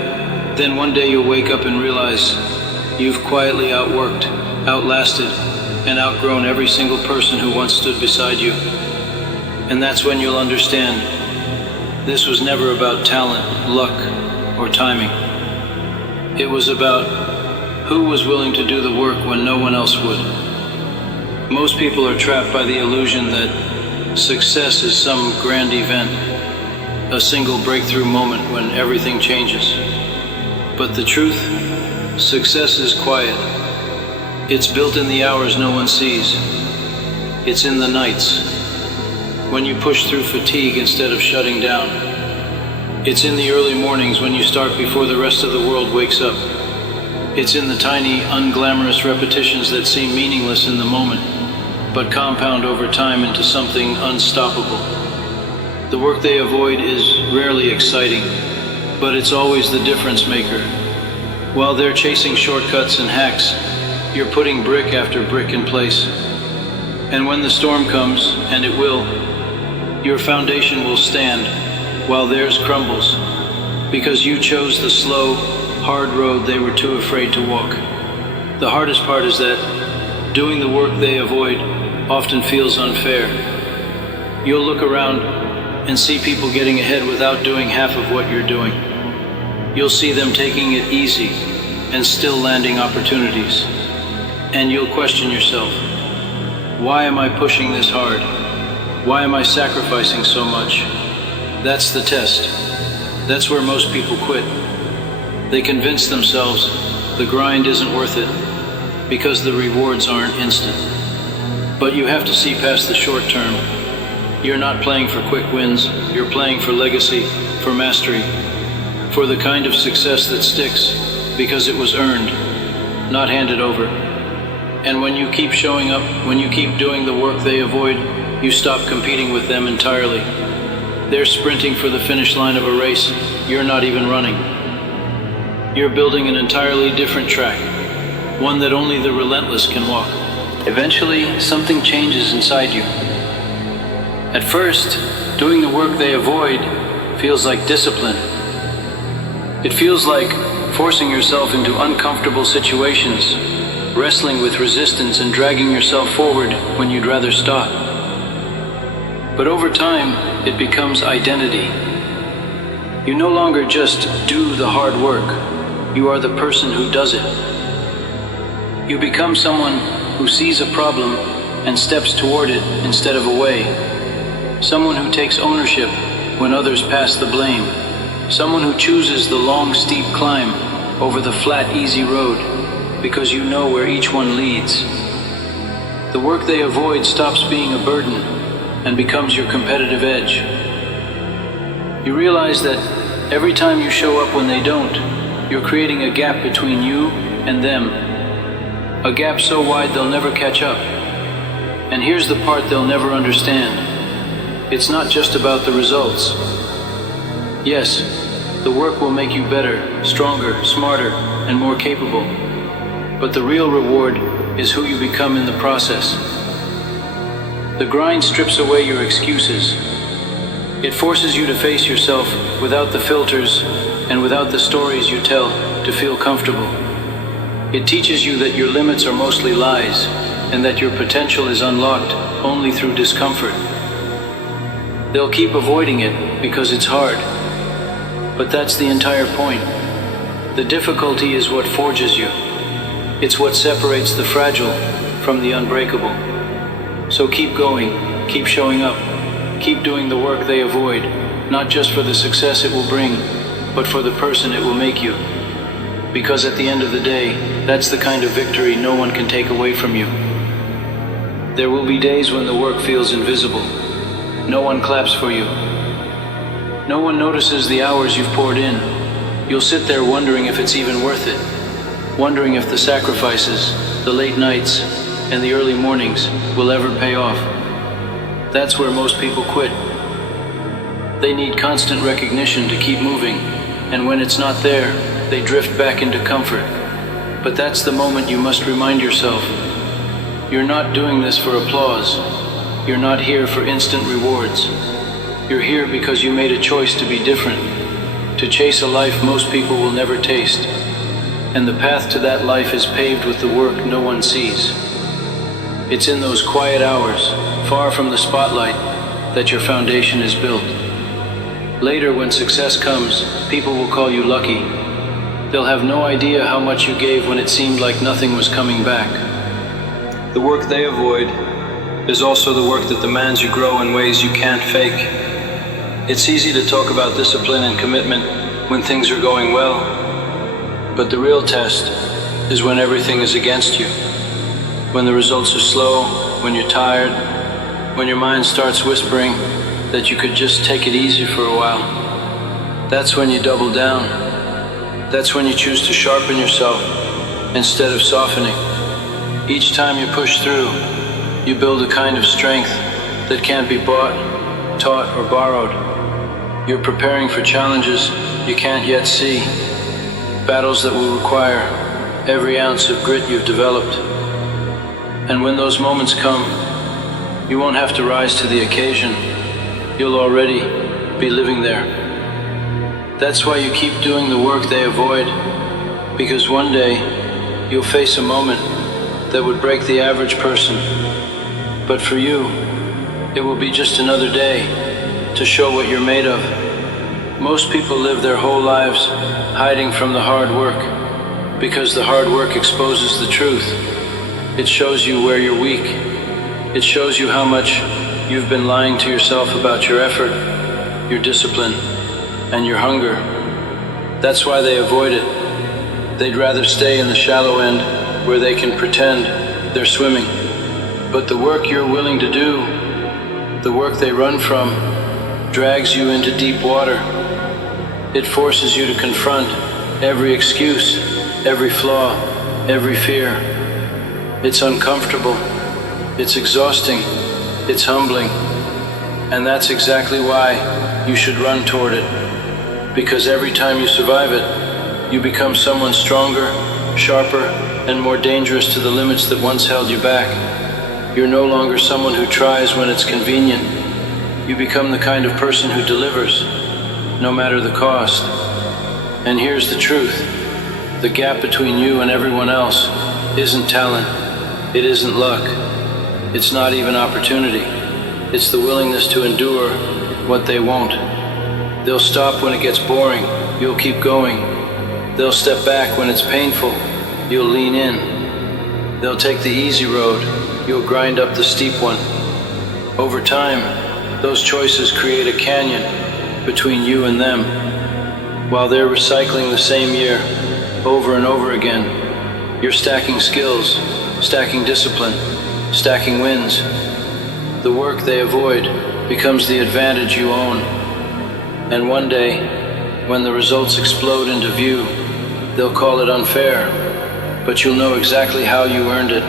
then one day you'll wake up and realize you've quietly outworked, outlasted, and outgrown every single person who once stood beside you. And that's when you'll understand this was never about talent, luck, or timing. It was about who was willing to do the work when no one else would. Most people are trapped by the illusion that success is some grand event, a single breakthrough moment when everything changes. But the truth, success is quiet. It's built in the hours no one sees. It's in the nights, when you push through fatigue instead of shutting down. It's in the early mornings when you start before the rest of the world wakes up. It's in the tiny, unglamorous repetitions that seem meaningless in the moment, but compound over time into something unstoppable. The work they avoid is rarely exciting, but it's always the difference maker. While they're chasing shortcuts and hacks, you're putting brick after brick in place. And when the storm comes, and it will, your foundation will stand while theirs crumbles, because you chose the slow, hard road they were too afraid to walk. The hardest part is that doing the work they avoid often feels unfair. You'll look around and see people getting ahead without doing half of what you're doing. You'll see them taking it easy and still landing opportunities. And you'll question yourself, why am I pushing this hard? Why am I sacrificing so much? That's the test. That's where most people quit. They convince themselves the grind isn't worth it because the rewards aren't instant. But you have to see past the short term. You're not playing for quick wins, you're playing for legacy, for mastery, for the kind of success that sticks because it was earned, not handed over. And when you keep showing up, when you keep doing the work they avoid, you stop competing with them entirely. They're sprinting for the finish line of a race you're not even running. You're building an entirely different track, one that only the relentless can walk. Eventually, something changes inside you. At first, doing the work they avoid feels like discipline. It feels like forcing yourself into uncomfortable situations, wrestling with resistance and dragging yourself forward when you'd rather stop. But over time, it becomes identity. You no longer just do the hard work, you are the person who does it. You become someone who sees a problem and steps toward it instead of away. Someone who takes ownership when others pass the blame. Someone who chooses the long, steep climb over the flat, easy road because you know where each one leads. The work they avoid stops being a burden and becomes your competitive edge. You realize that every time you show up when they don't, you're creating a gap between you and them. A gap so wide they'll never catch up. And here's the part they'll never understand. It's not just about the results. Yes, the work will make you better, stronger, smarter, and more capable. But the real reward is who you become in the process. The grind strips away your excuses. It forces you to face yourself without the filters and without the stories you tell to feel comfortable. It teaches you that your limits are mostly lies and that your potential is unlocked only through discomfort. They'll keep avoiding it because it's hard. But that's the entire point. The difficulty is what forges you. It's what separates the fragile from the unbreakable. So keep going, keep showing up, keep doing the work they avoid, not just for the success it will bring, but for the person it will make you. Because at the end of the day, that's the kind of victory no one can take away from you. There will be days when the work feels invisible. No one claps for you. No one notices the hours you've poured in. You'll sit there wondering if it's even worth it. Wondering if the sacrifices, the late nights, and the early mornings will ever pay off. That's where most people quit. They need constant recognition to keep moving, and when it's not there, they drift back into comfort. But that's the moment you must remind yourself, you're not doing this for applause. You're not here for instant rewards. You're here because you made a choice to be different, to chase a life most people will never taste. And the path to that life is paved with the work no one sees. It's in those quiet hours, far from the spotlight, that your foundation is built. Later, when success comes, people will call you lucky. They'll have no idea how much you gave when it seemed like nothing was coming back. The work they avoid is also the work that demands you grow in ways you can't fake. It's easy to talk about discipline and commitment when things are going well, but the real test is when everything is against you. When the results are slow, when you're tired, when your mind starts whispering that you could just take it easy for a while. That's when you double down. That's when you choose to sharpen yourself instead of softening. Each time you push through, you build a kind of strength that can't be bought, taught, or borrowed. You're preparing for challenges you can't yet see, battles that will require every ounce of grit you've developed. And when those moments come, you won't have to rise to the occasion. You'll already be living there. That's why you keep doing the work they avoid, because one day you'll face a moment that would break the average person. But for you, it will be just another day to show what you're made of. Most people live their whole lives hiding from the hard work, because the hard work exposes the truth. It shows you where you're weak. It shows you how much you've been lying to yourself about your effort, your discipline, and your hunger. That's why they avoid it. They'd rather stay in the shallow end where they can pretend they're swimming. But the work you're willing to do, the work they run from, drags you into deep water. It forces you to confront every excuse, every flaw, every fear. It's uncomfortable, it's exhausting, it's humbling, and that's exactly why you should run toward it. Because every time you survive it, you become someone stronger, sharper, and more dangerous to the limits that once held you back. You're no longer someone who tries when it's convenient. You become the kind of person who delivers, no matter the cost. And here's the truth. The gap between you and everyone else isn't talent. It isn't luck. It's not even opportunity. It's the willingness to endure what they won't. They'll stop when it gets boring. You'll keep going. They'll step back when it's painful. You'll lean in. They'll take the easy road. You'll grind up the steep one. Over time, those choices create a canyon between you and them. While they're recycling the same year over and over again, you're stacking skills, stacking discipline, stacking wins. The work they avoid becomes the advantage you own. And one day, when the results explode into view, they'll call it unfair, but you'll know exactly how you earned it.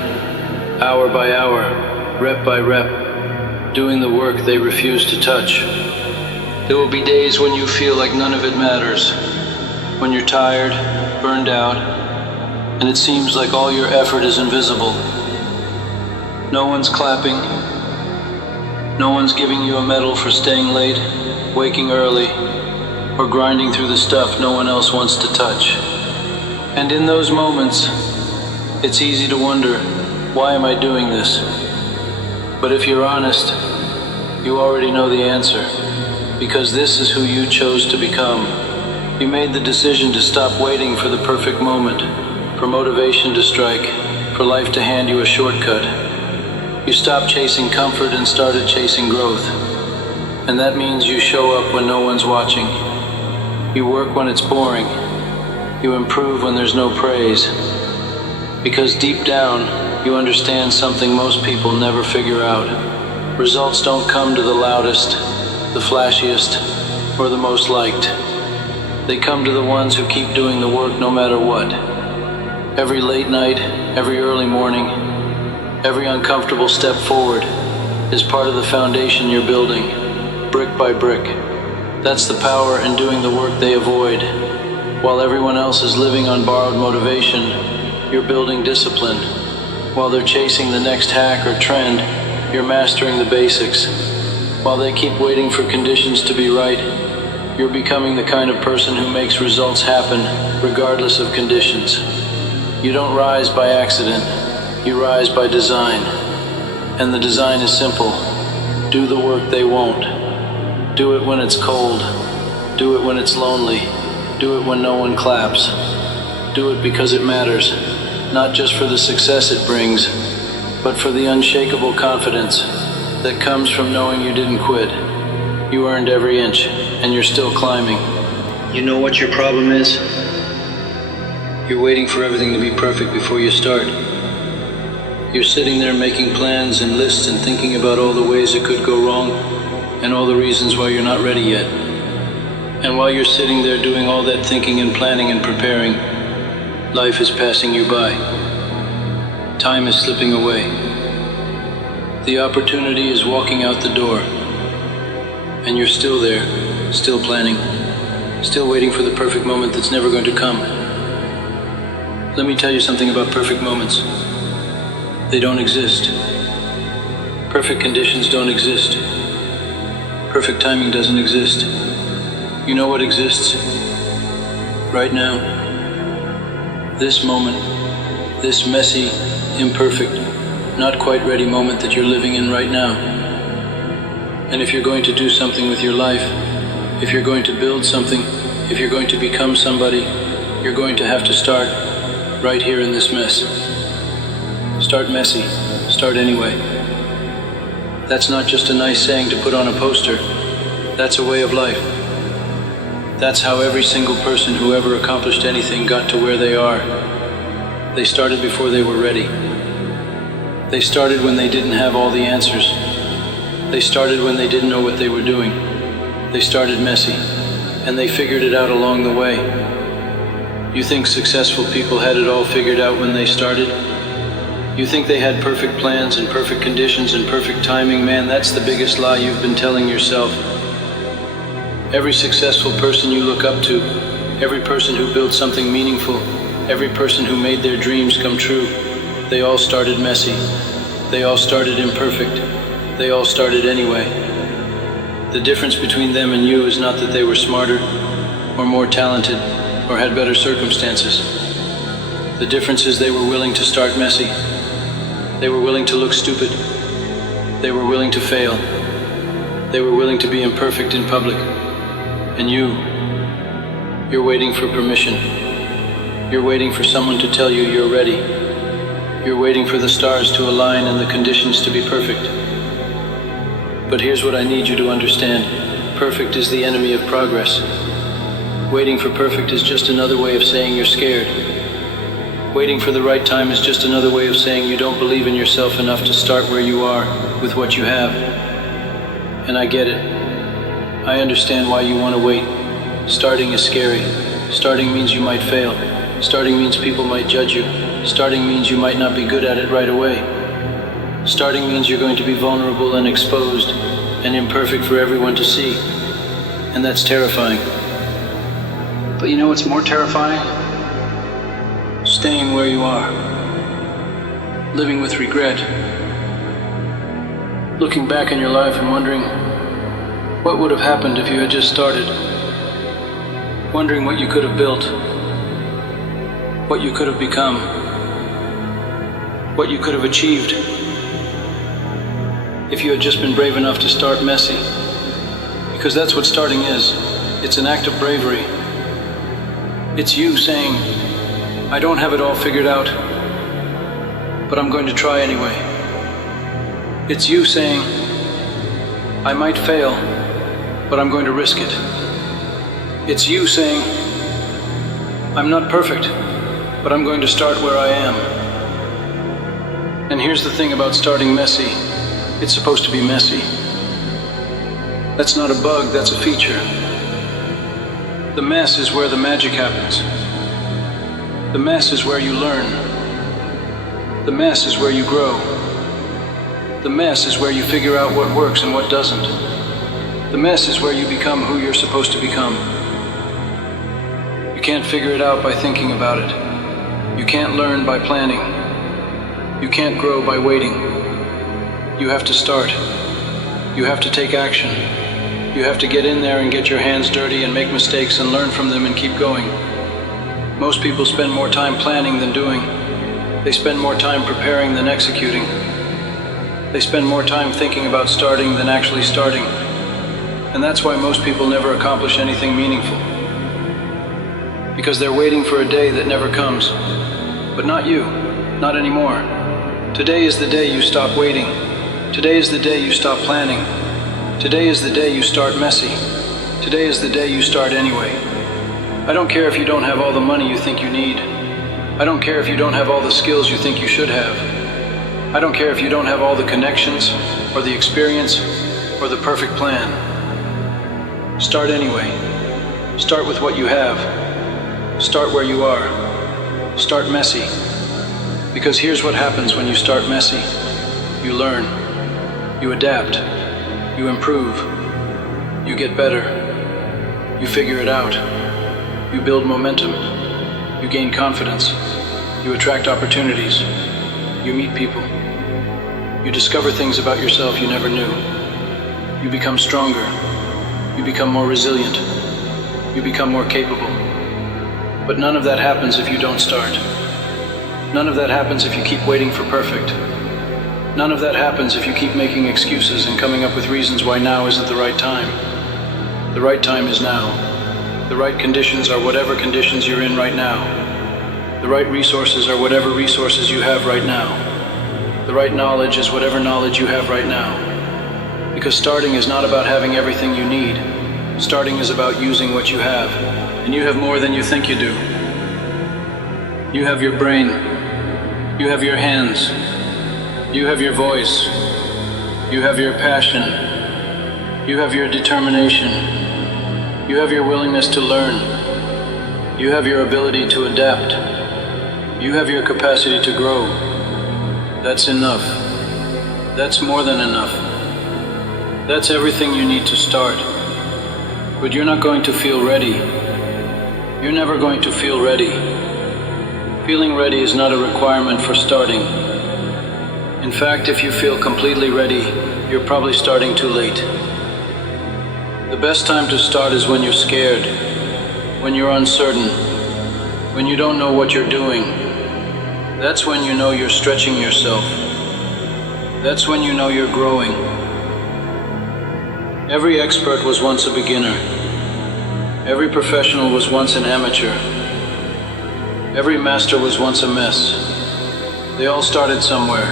Hour by hour, rep by rep, doing the work they refuse to touch. There will be days when you feel like none of it matters, when you're tired, burned out, and it seems like all your effort is invisible. No one's clapping. No one's giving you a medal for staying late, waking early, or grinding through the stuff no one else wants to touch. And in those moments, it's easy to wonder, why am I doing this? But if you're honest, you already know the answer, because this is who you chose to become. You made the decision to stop waiting for the perfect moment, for motivation to strike, for life to hand you a shortcut. You stopped chasing comfort and started chasing growth. And that means you show up when no one's watching. You work when it's boring. You improve when there's no praise. Because deep down, you understand something most people never figure out. Results don't come to the loudest, the flashiest, or the most liked. They come to the ones who keep doing the work no matter what. Every late night, every early morning, every uncomfortable step forward is part of the foundation you're building, brick by brick. That's the power in doing the work they avoid. While everyone else is living on borrowed motivation, you're building discipline. While they're chasing the next hack or trend, you're mastering the basics. While they keep waiting for conditions to be right, you're becoming the kind of person who makes results happen regardless of conditions. You don't rise by accident, you rise by design. And the design is simple. Do the work they won't. Do it when it's cold. Do it when it's lonely. Do it when no one claps. Do it because it matters, not just for the success it brings, but for the unshakable confidence that comes from knowing you didn't quit. You earned every inch, and you're still climbing. You know what your problem is? You're waiting for everything to be perfect before you start. You're sitting there making plans and lists and thinking about all the ways it could go wrong and all the reasons why you're not ready yet. And while you're sitting there doing all that thinking and planning and preparing, life is passing you by. Time is slipping away. The opportunity is walking out the door. And you're still there, still planning, still waiting for the perfect moment that's never going to come. Let me tell you something about perfect moments. They don't exist. Perfect conditions don't exist. Perfect timing doesn't exist. You know what exists? Right now. This moment. This messy, imperfect, not quite ready moment that you're living in right now. And if you're going to do something with your life, if you're going to build something, if you're going to become somebody, you're going to have to start right here in this mess. Start messy. Start anyway. That's not just a nice saying to put on a poster. That's a way of life. That's how every single person who ever accomplished anything got to where they are. They started before they were ready. They started when they didn't have all the answers. They started when they didn't know what they were doing. They started messy, and they figured it out along the way. You think successful people had it all figured out when they started? You think they had perfect plans and perfect conditions and perfect timing? Man, that's the biggest lie you've been telling yourself. Every successful person you look up to, every person who built something meaningful, every person who made their dreams come true, they all started messy. They all started imperfect. They all started anyway. The difference between them and you is not that they were smarter, or more talented, or had better circumstances. The difference is they were willing to start messy. They were willing to look stupid. They were willing to fail. They were willing to be imperfect in public. And you're waiting for permission. You're waiting for someone to tell you you're ready. You're waiting for the stars to align and the conditions to be perfect. But here's what I need you to understand. Perfect is the enemy of progress. Waiting for perfect is just another way of saying you're scared. Waiting for the right time is just another way of saying you don't believe in yourself enough to start where you are with what you have. And I get it. I understand why you want to wait. Starting is scary. Starting means you might fail. Starting means people might judge you. Starting means you might not be good at it right away. Starting means you're going to be vulnerable and exposed and imperfect for everyone to see. And that's terrifying. But you know what's more terrifying? Staying where you are. Living with regret. Looking back in your life and wondering what would have happened if you had just started. Wondering what you could have built. What you could have become. What you could have achieved if you had just been brave enough to start messy. Because that's what starting is. It's an act of bravery. It's you saying, I don't have it all figured out, but I'm going to try anyway. It's you saying, I might fail, but I'm going to risk it. It's you saying, I'm not perfect, but I'm going to start where I am. And here's the thing about starting messy. It's supposed to be messy. That's not a bug, that's a feature. The mess is where the magic happens. The mess is where you learn. The mess is where you grow. The mess is where you figure out what works and what doesn't. The mess is where you become who you're supposed to become. You can't figure it out by thinking about it. You can't learn by planning. You can't grow by waiting. You have to start. You have to take action. You have to get in there and get your hands dirty and make mistakes and learn from them and keep going. Most people spend more time planning than doing. They spend more time preparing than executing. They spend more time thinking about starting than actually starting. And that's why most people never accomplish anything meaningful. Because they're waiting for a day that never comes. But not you. Not anymore. Today is the day you stop waiting. Today is the day you stop planning. Today is the day you start messy. Today is the day you start anyway. I don't care if you don't have all the money you think you need. I don't care if you don't have all the skills you think you should have. I don't care if you don't have all the connections, or the experience, or the perfect plan. Start anyway. Start with what you have. Start where you are. Start messy. Because here's what happens when you start messy. You learn. You adapt. You improve. You get better. You figure it out. You build momentum. You gain confidence. You attract opportunities. You meet people. You discover things about yourself you never knew. You become stronger. You become more resilient. You become more capable. But none of that happens if you don't start. None of that happens if you keep waiting for perfect. None of that happens if you keep making excuses and coming up with reasons why now isn't the right time. The right time is now. The right conditions are whatever conditions you're in right now. The right resources are whatever resources you have right now. The right knowledge is whatever knowledge you have right now. Because starting is not about having everything you need. Starting is about using what you have. And you have more than you think you do. You have your brain. You have your hands. You have your voice. You have your passion. You have your determination. You have your willingness to learn. You have your ability to adapt. You have your capacity to grow. That's enough. That's more than enough. That's everything you need to start. but you're not going to feel ready. You're never going to feel ready. Feeling ready is not a requirement for starting. In fact, if you feel completely ready, you're probably starting too late. The best time to start is when you're scared, when you're uncertain, when you don't know what you're doing. That's when you know you're stretching yourself. That's when you know you're growing. Every expert was once a beginner. Every professional was once an amateur. Every master was once a mess. They all started somewhere.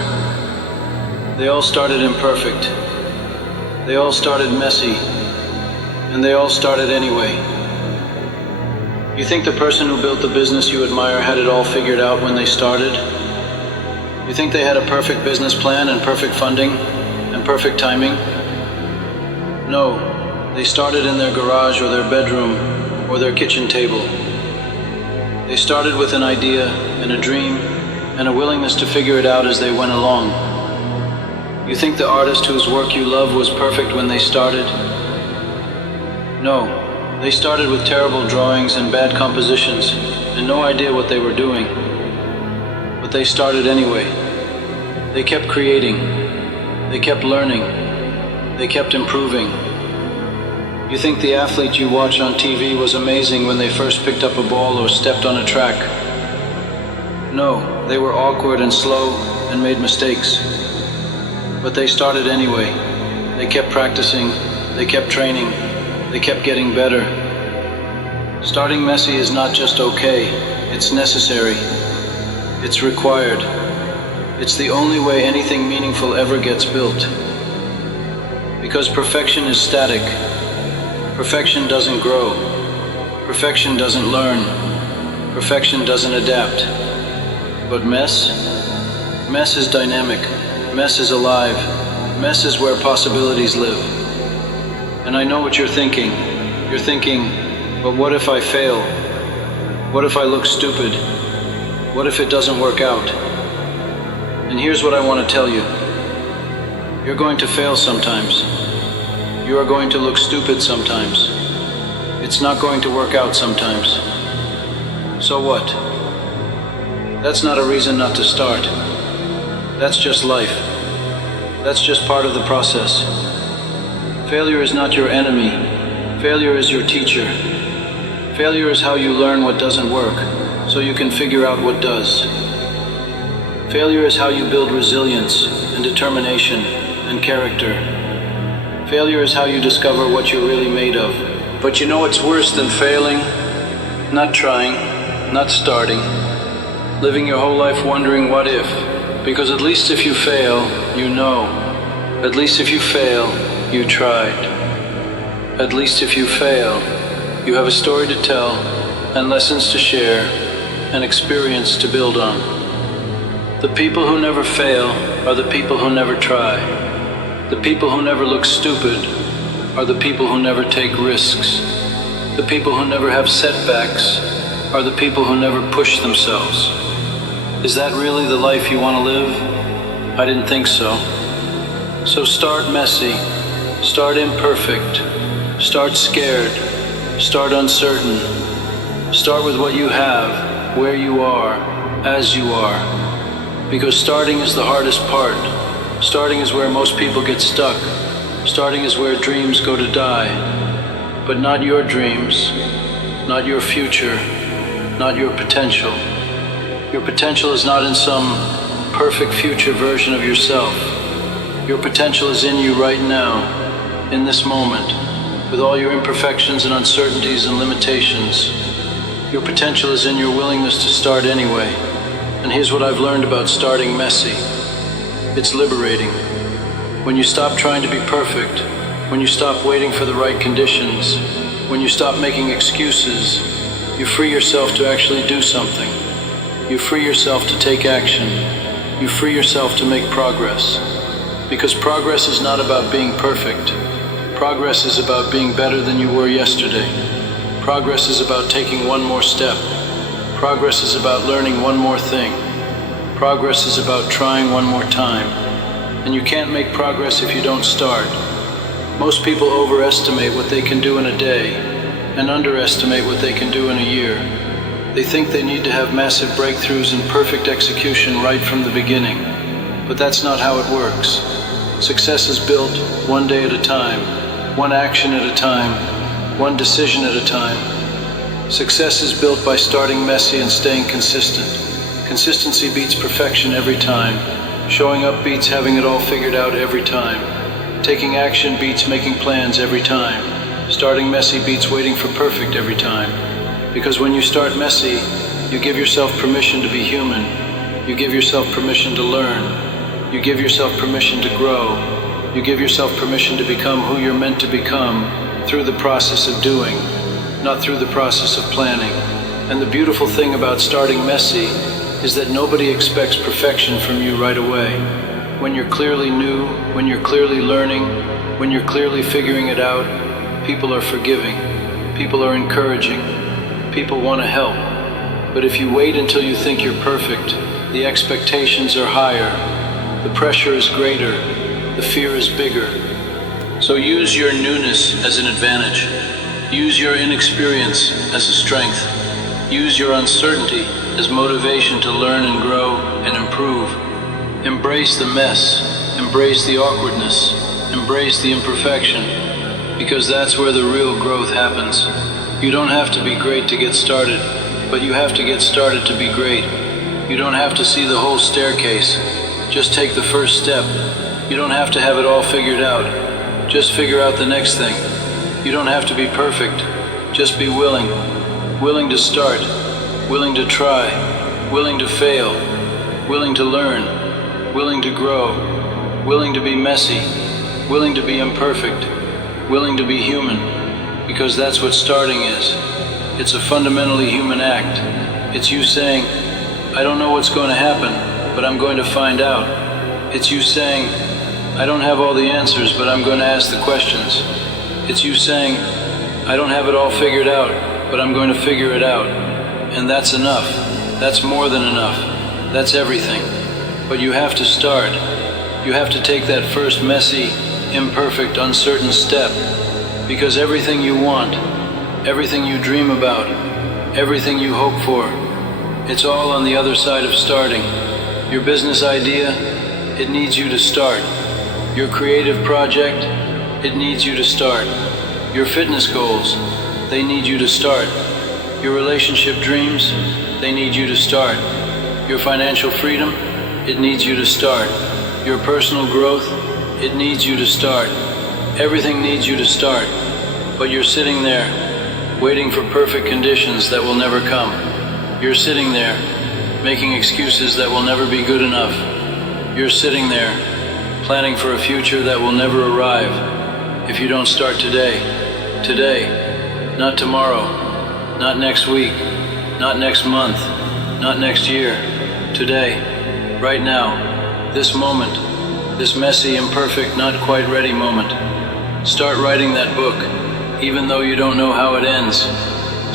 They all started imperfect. They all started messy. And they all started anyway. You think the person who built the business you admire had it all figured out when they started? You think they had a perfect business plan and perfect funding and perfect timing? No, they started in their garage or their bedroom or their kitchen table. They started with an idea and a dream and a willingness to figure it out as they went along. You think the artist whose work you love was perfect when they started? No, they started with terrible drawings and bad compositions and no idea what they were doing. But they started anyway. They kept creating. They kept learning. They kept improving. You think the athlete you watch on TV was amazing when they first picked up a ball or stepped on a track? No, they were awkward and slow and made mistakes. But they started anyway. They kept practicing. They kept training. They kept getting better. Starting messy is not just okay, it's necessary. It's required. It's the only way anything meaningful ever gets built. Because perfection is static. Perfection doesn't grow. Perfection doesn't learn. Perfection doesn't adapt. But mess is dynamic. Mess is alive. Mess is where possibilities live. And I know what you're thinking. You're thinking, but what if I fail? What if I look stupid? What if it doesn't work out? And here's what I want to tell you. You're going to fail sometimes. You are going to look stupid sometimes. It's not going to work out sometimes. So what? That's not a reason not to start. That's just life. That's just part of the process. Failure is not your enemy. Failure is your teacher. Failure is how you learn what doesn't work, so you can figure out what does. Failure is how you build resilience and determination and character. Failure is how you discover what you're really made of. But you know what's worse than failing? Not trying, not starting. Living your whole life wondering what if. Because at least if you fail, you know. At least if you fail, you tried. At least if you fail, you have a story to tell and lessons to share and experience to build on. The people who never fail are the people who never try. The people who never look stupid are the people who never take risks. The people who never have setbacks are the people who never push themselves. Is that really the life you want to live? I didn't think so. So start messy, start imperfect, start scared, start uncertain. Start with what you have, where you are, as you are. Because starting is the hardest part. Starting is where most people get stuck. Starting is where dreams go to die. But not your dreams, not your future, not your potential. Your potential is not in some perfect future version of yourself. Your potential is in you right now, in this moment, with all your imperfections and uncertainties and limitations. Your potential is in your willingness to start anyway. And here's what I've learned about starting messy. It's liberating. When you stop trying to be perfect, when you stop waiting for the right conditions, when you stop making excuses, you free yourself to actually do something. You free yourself to take action. You free yourself to make progress. Because progress is not about being perfect. Progress is about being better than you were yesterday. Progress is about taking one more step. Progress is about learning one more thing. Progress is about trying one more time. And you can't make progress if you don't start. Most people overestimate what they can do in a day and underestimate what they can do in a year. They think they need to have massive breakthroughs and perfect execution right from the beginning, but that's not how it works. Success is built one day at a time, one action at a time, one decision at a time. Success is built by starting messy and staying consistent. Consistency beats perfection every time. Showing up beats having it all figured out every time. Taking action beats making plans every time. Starting messy beats waiting for perfect every time. Because when you start messy, you give yourself permission to be human. You give yourself permission to learn. You give yourself permission to grow. You give yourself permission to become who you're meant to become through the process of doing, not through the process of planning. And the beautiful thing about starting messy is that nobody expects perfection from you right away. When you're clearly new, when you're clearly learning, when you're clearly figuring it out, people are forgiving, people are encouraging, people want to help. But if you wait until you think you're perfect, the expectations are higher, the pressure is greater, the fear is bigger. So use your newness as an advantage. Use your inexperience as a strength. Use your uncertainty as motivation to learn and grow and improve. Embrace the mess, embrace the awkwardness, embrace the imperfection, because that's where the real growth happens. You don't have to be great to get started, but you have to get started to be great. You don't have to see the whole staircase, just take the first step. You don't have to have it all figured out, just figure out the next thing. You don't have to be perfect, just be willing. Willing to start, willing to try, willing to fail, willing to learn, willing to grow, willing to be messy, willing to be imperfect, willing to be human, because that's what starting is. It's a fundamentally human act. It's you saying, I don't know what's going to happen, but I'm going to find out. It's you saying, I don't have all the answers, but I'm going to ask the questions. It's you saying, I don't have it all figured out, but I'm going to figure it out. And that's enough. That's more than enough. That's everything. But you have to start. You have to take that first messy, imperfect, uncertain step. Because everything you want, everything you dream about, everything you hope for, it's all on the other side of starting. Your business idea, it needs you to start. Your creative project, it needs you to start. Your fitness goals, they need you to start. Your relationship dreams, they need you to start. Your financial freedom, it needs you to start. Your personal growth, it needs you to start. Everything needs you to start. But you're sitting there, waiting for perfect conditions that will never come. You're sitting there, making excuses that will never be good enough. You're sitting there, planning for a future that will never arrive if you don't start today. Today, not tomorrow, not next week, not next month, not next year. Today, right now, this moment, this messy, imperfect, not quite ready moment. Start writing that book, even though you don't know how it ends.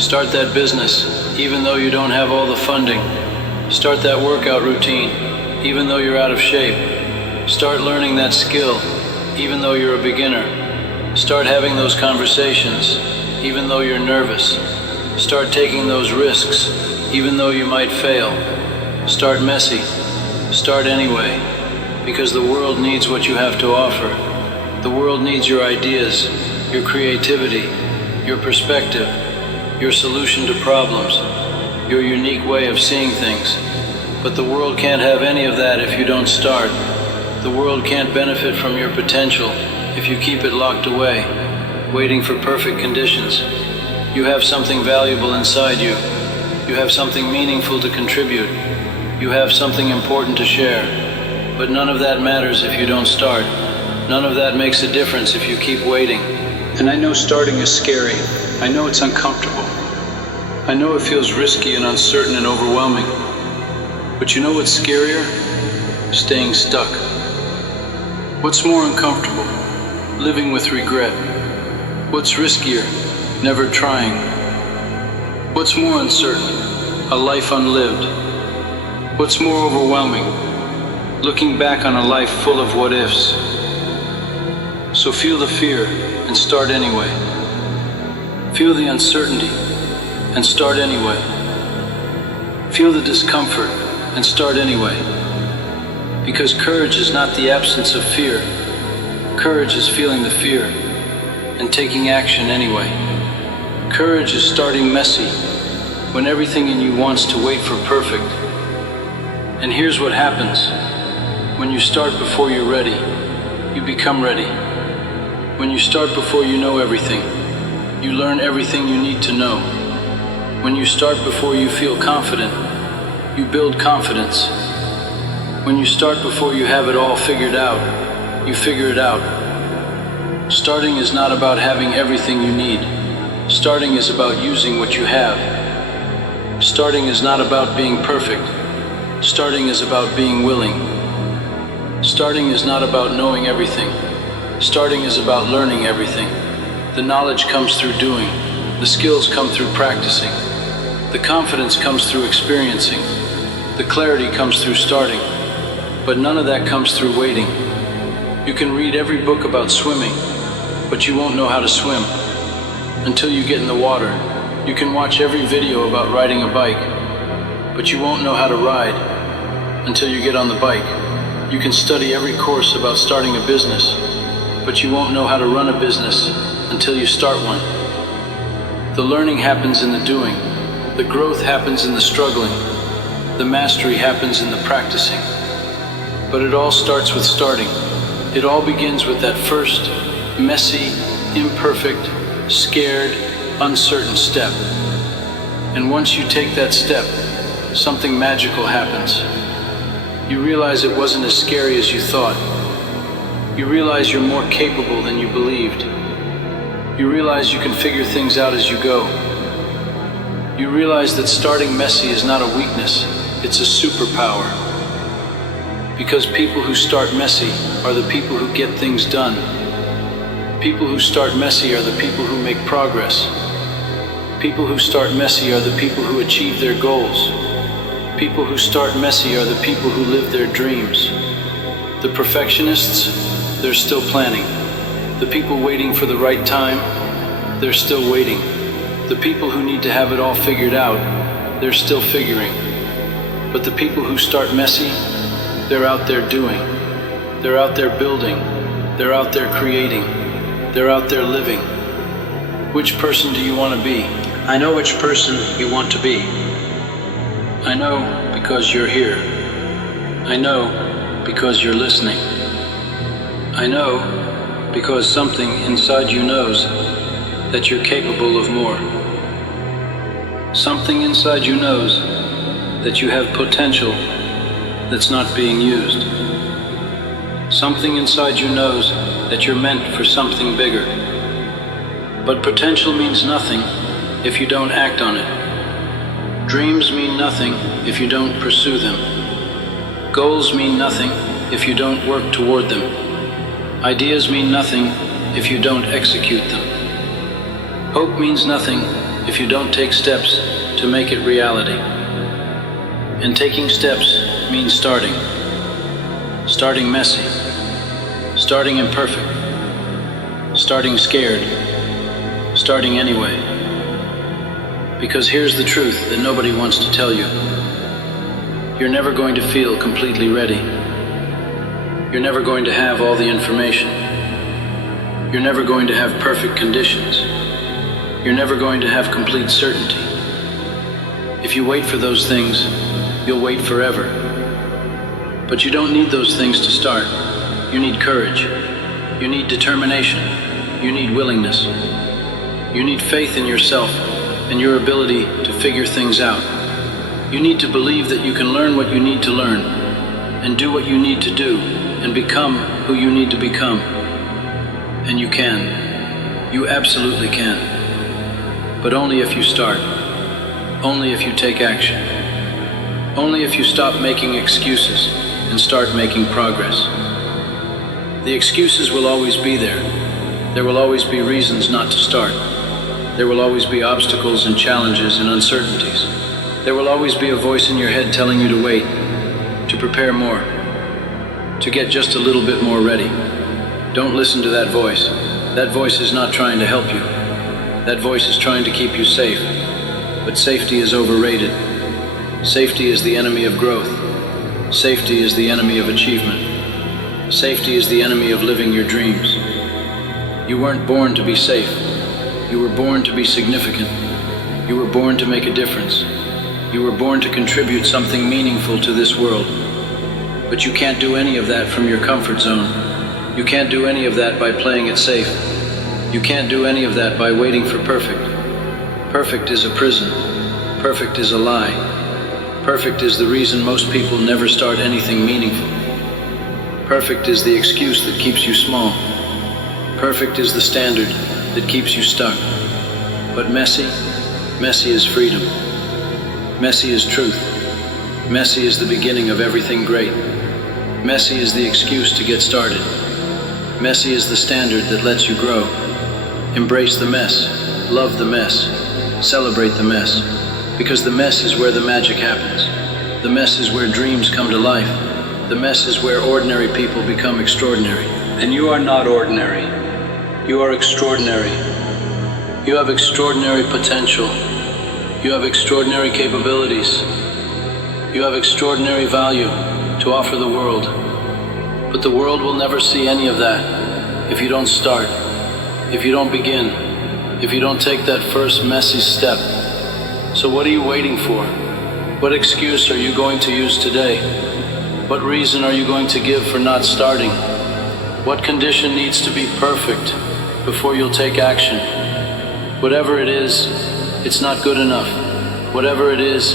Start that business, even though you don't have all the funding. Start that workout routine, even though you're out of shape. Start learning that skill, even though you're a beginner. Start having those conversations, even though you're nervous. Start taking those risks, even though you might fail. Start messy. Start anyway, because the world needs what you have to offer. The world needs your ideas, your creativity, your perspective, your solution to problems, your unique way of seeing things. But the world can't have any of that if you don't start. The world can't benefit from your potential if you keep it locked away, waiting for perfect conditions. You have something valuable inside you. You have something meaningful to contribute. You have something important to share. But none of that matters if you don't start. None of that makes a difference if you keep waiting. And I know starting is scary. I know it's uncomfortable. I know it feels risky and uncertain and overwhelming. But you know what's scarier? Staying stuck. What's more uncomfortable? Living with regret. What's riskier? Never trying. What's more uncertain? A life unlived. What's more overwhelming? Looking back on a life full of what-ifs. So feel the fear and start anyway. Feel the uncertainty and start anyway. Feel the discomfort and start anyway. Because courage is not the absence of fear. Courage is feeling the fear and taking action anyway. Courage is starting messy when everything in you wants to wait for perfect. And here's what happens. When you start before you're ready, you become ready. When you start before you know everything, you learn everything you need to know. When you start before you feel confident, you build confidence. When you start before you have it all figured out, you figure it out. Starting is not about having everything you need. Starting is about using what you have. Starting is not about being perfect. Starting is about being willing. Starting is not about knowing everything. Starting is about learning everything. The knowledge comes through doing. The skills come through practicing. The confidence comes through experiencing. The clarity comes through starting. But none of that comes through waiting. You can read every book about swimming, but you won't know how to swim until you get in the water. You can watch every video about riding a bike, but you won't know how to ride until you get on the bike. You can study every course about starting a business, but you won't know how to run a business until you start one. The learning happens in the doing. The growth happens in the struggling. The mastery happens in the practicing. But it all starts with starting. It all begins with that first, messy, imperfect, scared, uncertain step. And once you take that step, something magical happens. You realize it wasn't as scary as you thought. You realize you're more capable than you believed. You realize you can figure things out as you go. You realize that starting messy is not a weakness, it's a superpower. Because people who start messy are the people who get things done. People who start messy are the people who make progress. People who start messy are the people who achieve their goals. People who start messy are the people who live their dreams. The perfectionists, they're still planning. The people waiting for the right time, they're still waiting. The people who need to have it all figured out, they're still figuring. But the people who start messy, they're out there doing. They're out there building. They're out there creating. They're out there living. Which person do you want to be? I know which person you want to be. I know because you're here. I know because you're listening. I know because something inside you knows that you're capable of more. Something inside you knows that you have potential that's not being used. Something inside you knows that you're meant for something bigger. But potential means nothing if you don't act on it. Dreams mean nothing if you don't pursue them. Goals mean nothing if you don't work toward them. Ideas mean nothing if you don't execute them. Hope means nothing if you don't take steps to make it reality. And taking steps means starting. Starting messy. Starting imperfect. Starting scared. Starting anyway. Because here's the truth that nobody wants to tell you. You're never going to feel completely ready. You're never going to have all the information. You're never going to have perfect conditions. You're never going to have complete certainty. If you wait for those things, you'll wait forever. But you don't need those things to start. You need courage. You need determination. You need willingness. You need faith in yourself and your ability to figure things out. You need to believe that you can learn what you need to learn and do what you need to do and become who you need to become. And you can. You absolutely can. But only if you start. Only if you take action. Only if you stop making excuses and start making progress. The excuses will always be there. There will always be reasons not to start. There will always be obstacles and challenges and uncertainties. There will always be a voice in your head telling you to wait, to prepare more, to get just a little bit more ready. Don't listen to that voice. That voice is not trying to help you. That voice is trying to keep you safe. But safety is overrated. Safety is the enemy of growth. Safety is the enemy of achievement. Safety is the enemy of living your dreams. You weren't born to be safe. You were born to be significant. You were born to make a difference. You were born to contribute something meaningful to this world. But you can't do any of that from your comfort zone. You can't do any of that by playing it safe. You can't do any of that by waiting for perfect. Perfect is a prison. Perfect is a lie. Perfect is the reason most people never start anything meaningful. Perfect is the excuse that keeps you small. Perfect is the standard that keeps you stuck. But messy is freedom. Messy is truth. Messy is the beginning of everything great. Messy is the excuse to get started. Messy is the standard that lets you grow. Embrace the mess. Love the mess. Celebrate the mess. Because the mess is where the magic happens. The mess is where dreams come to life. The mess is where ordinary people become extraordinary. And you are not ordinary. You are extraordinary. You have extraordinary potential. You have extraordinary capabilities. You have extraordinary value to offer the world. But the world will never see any of that if you don't start, if you don't begin, if you don't take that first messy step. So what are you waiting for? What excuse are you going to use today? What reason are you going to give for not starting? What condition needs to be perfect before you'll take action? Whatever it is, it's not good enough. Whatever it is,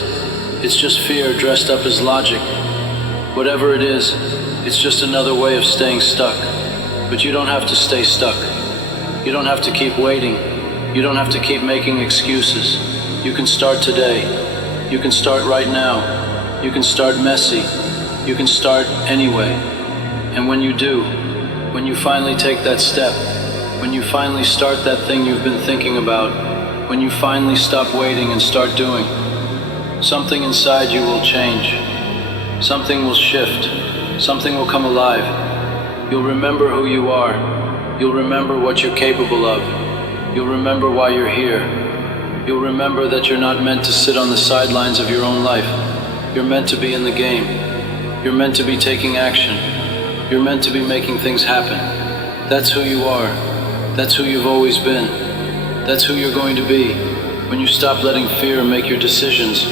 it's just fear dressed up as logic. Whatever it is, it's just another way of staying stuck. But you don't have to stay stuck. You don't have to keep waiting. You don't have to keep making excuses. You can start today. You can start right now. You can start messy. You can start anyway. And when you do, when you finally take that step, when you finally start that thing you've been thinking about, when you finally stop waiting and start doing, something inside you will change. Something will shift. Something will come alive. You'll remember who you are. You'll remember what you're capable of. You'll remember why you're here. You'll remember that you're not meant to sit on the sidelines of your own life. You're meant to be in the game. You're meant to be taking action. You're meant to be making things happen. That's who you are. That's who you've always been. That's who you're going to be when you stop letting fear make your decisions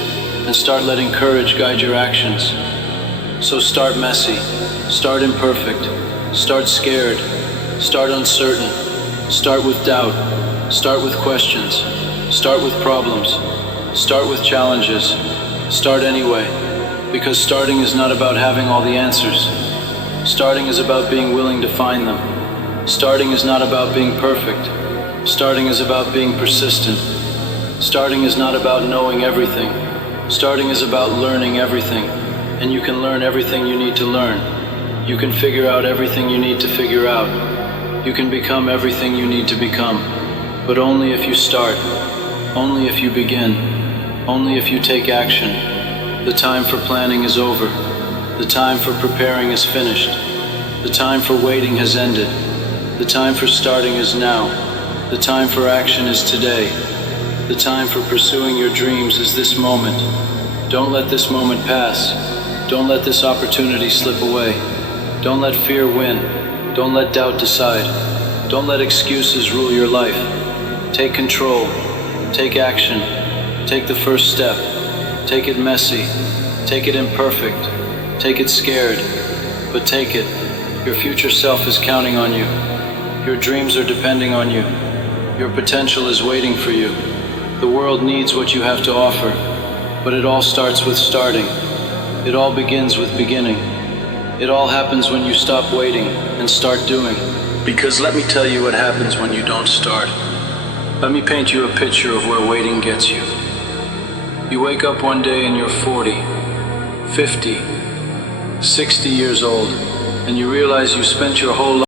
and start letting courage guide your actions. So start messy, start imperfect, start scared, start uncertain, start with doubt, start with questions, start with problems, start with challenges, start anyway, because starting is not about having all the answers. Starting is about being willing to find them. Starting is not about being perfect. Starting is about being persistent. Starting is not about knowing everything. Starting is about learning everything. And you can learn everything you need to learn. You can figure out everything you need to figure out. You can become everything you need to become. But only if you start. Only if you begin. Only if you take action. The time for planning is over. The time for preparing is finished. The time for waiting has ended. The time for starting is now. The time for action is today. The time for pursuing your dreams is this moment. Don't let this moment pass. Don't let this opportunity slip away. Don't let fear win. Don't let doubt decide. Don't let excuses rule your life. Take control. Take action. Take the first step. Take it messy. Take it imperfect. Take it scared. But take it. Your future self is counting on you. Your dreams are depending on you. Your potential is waiting for you. The world needs what you have to offer. But it all starts with starting. It all begins with beginning. It all happens when you stop waiting and start doing. Because let me tell you what happens when you don't start. Let me paint you a picture of where waiting gets you. You wake up one day and you're 40, 50, 60 years old, and you realize you spent your whole life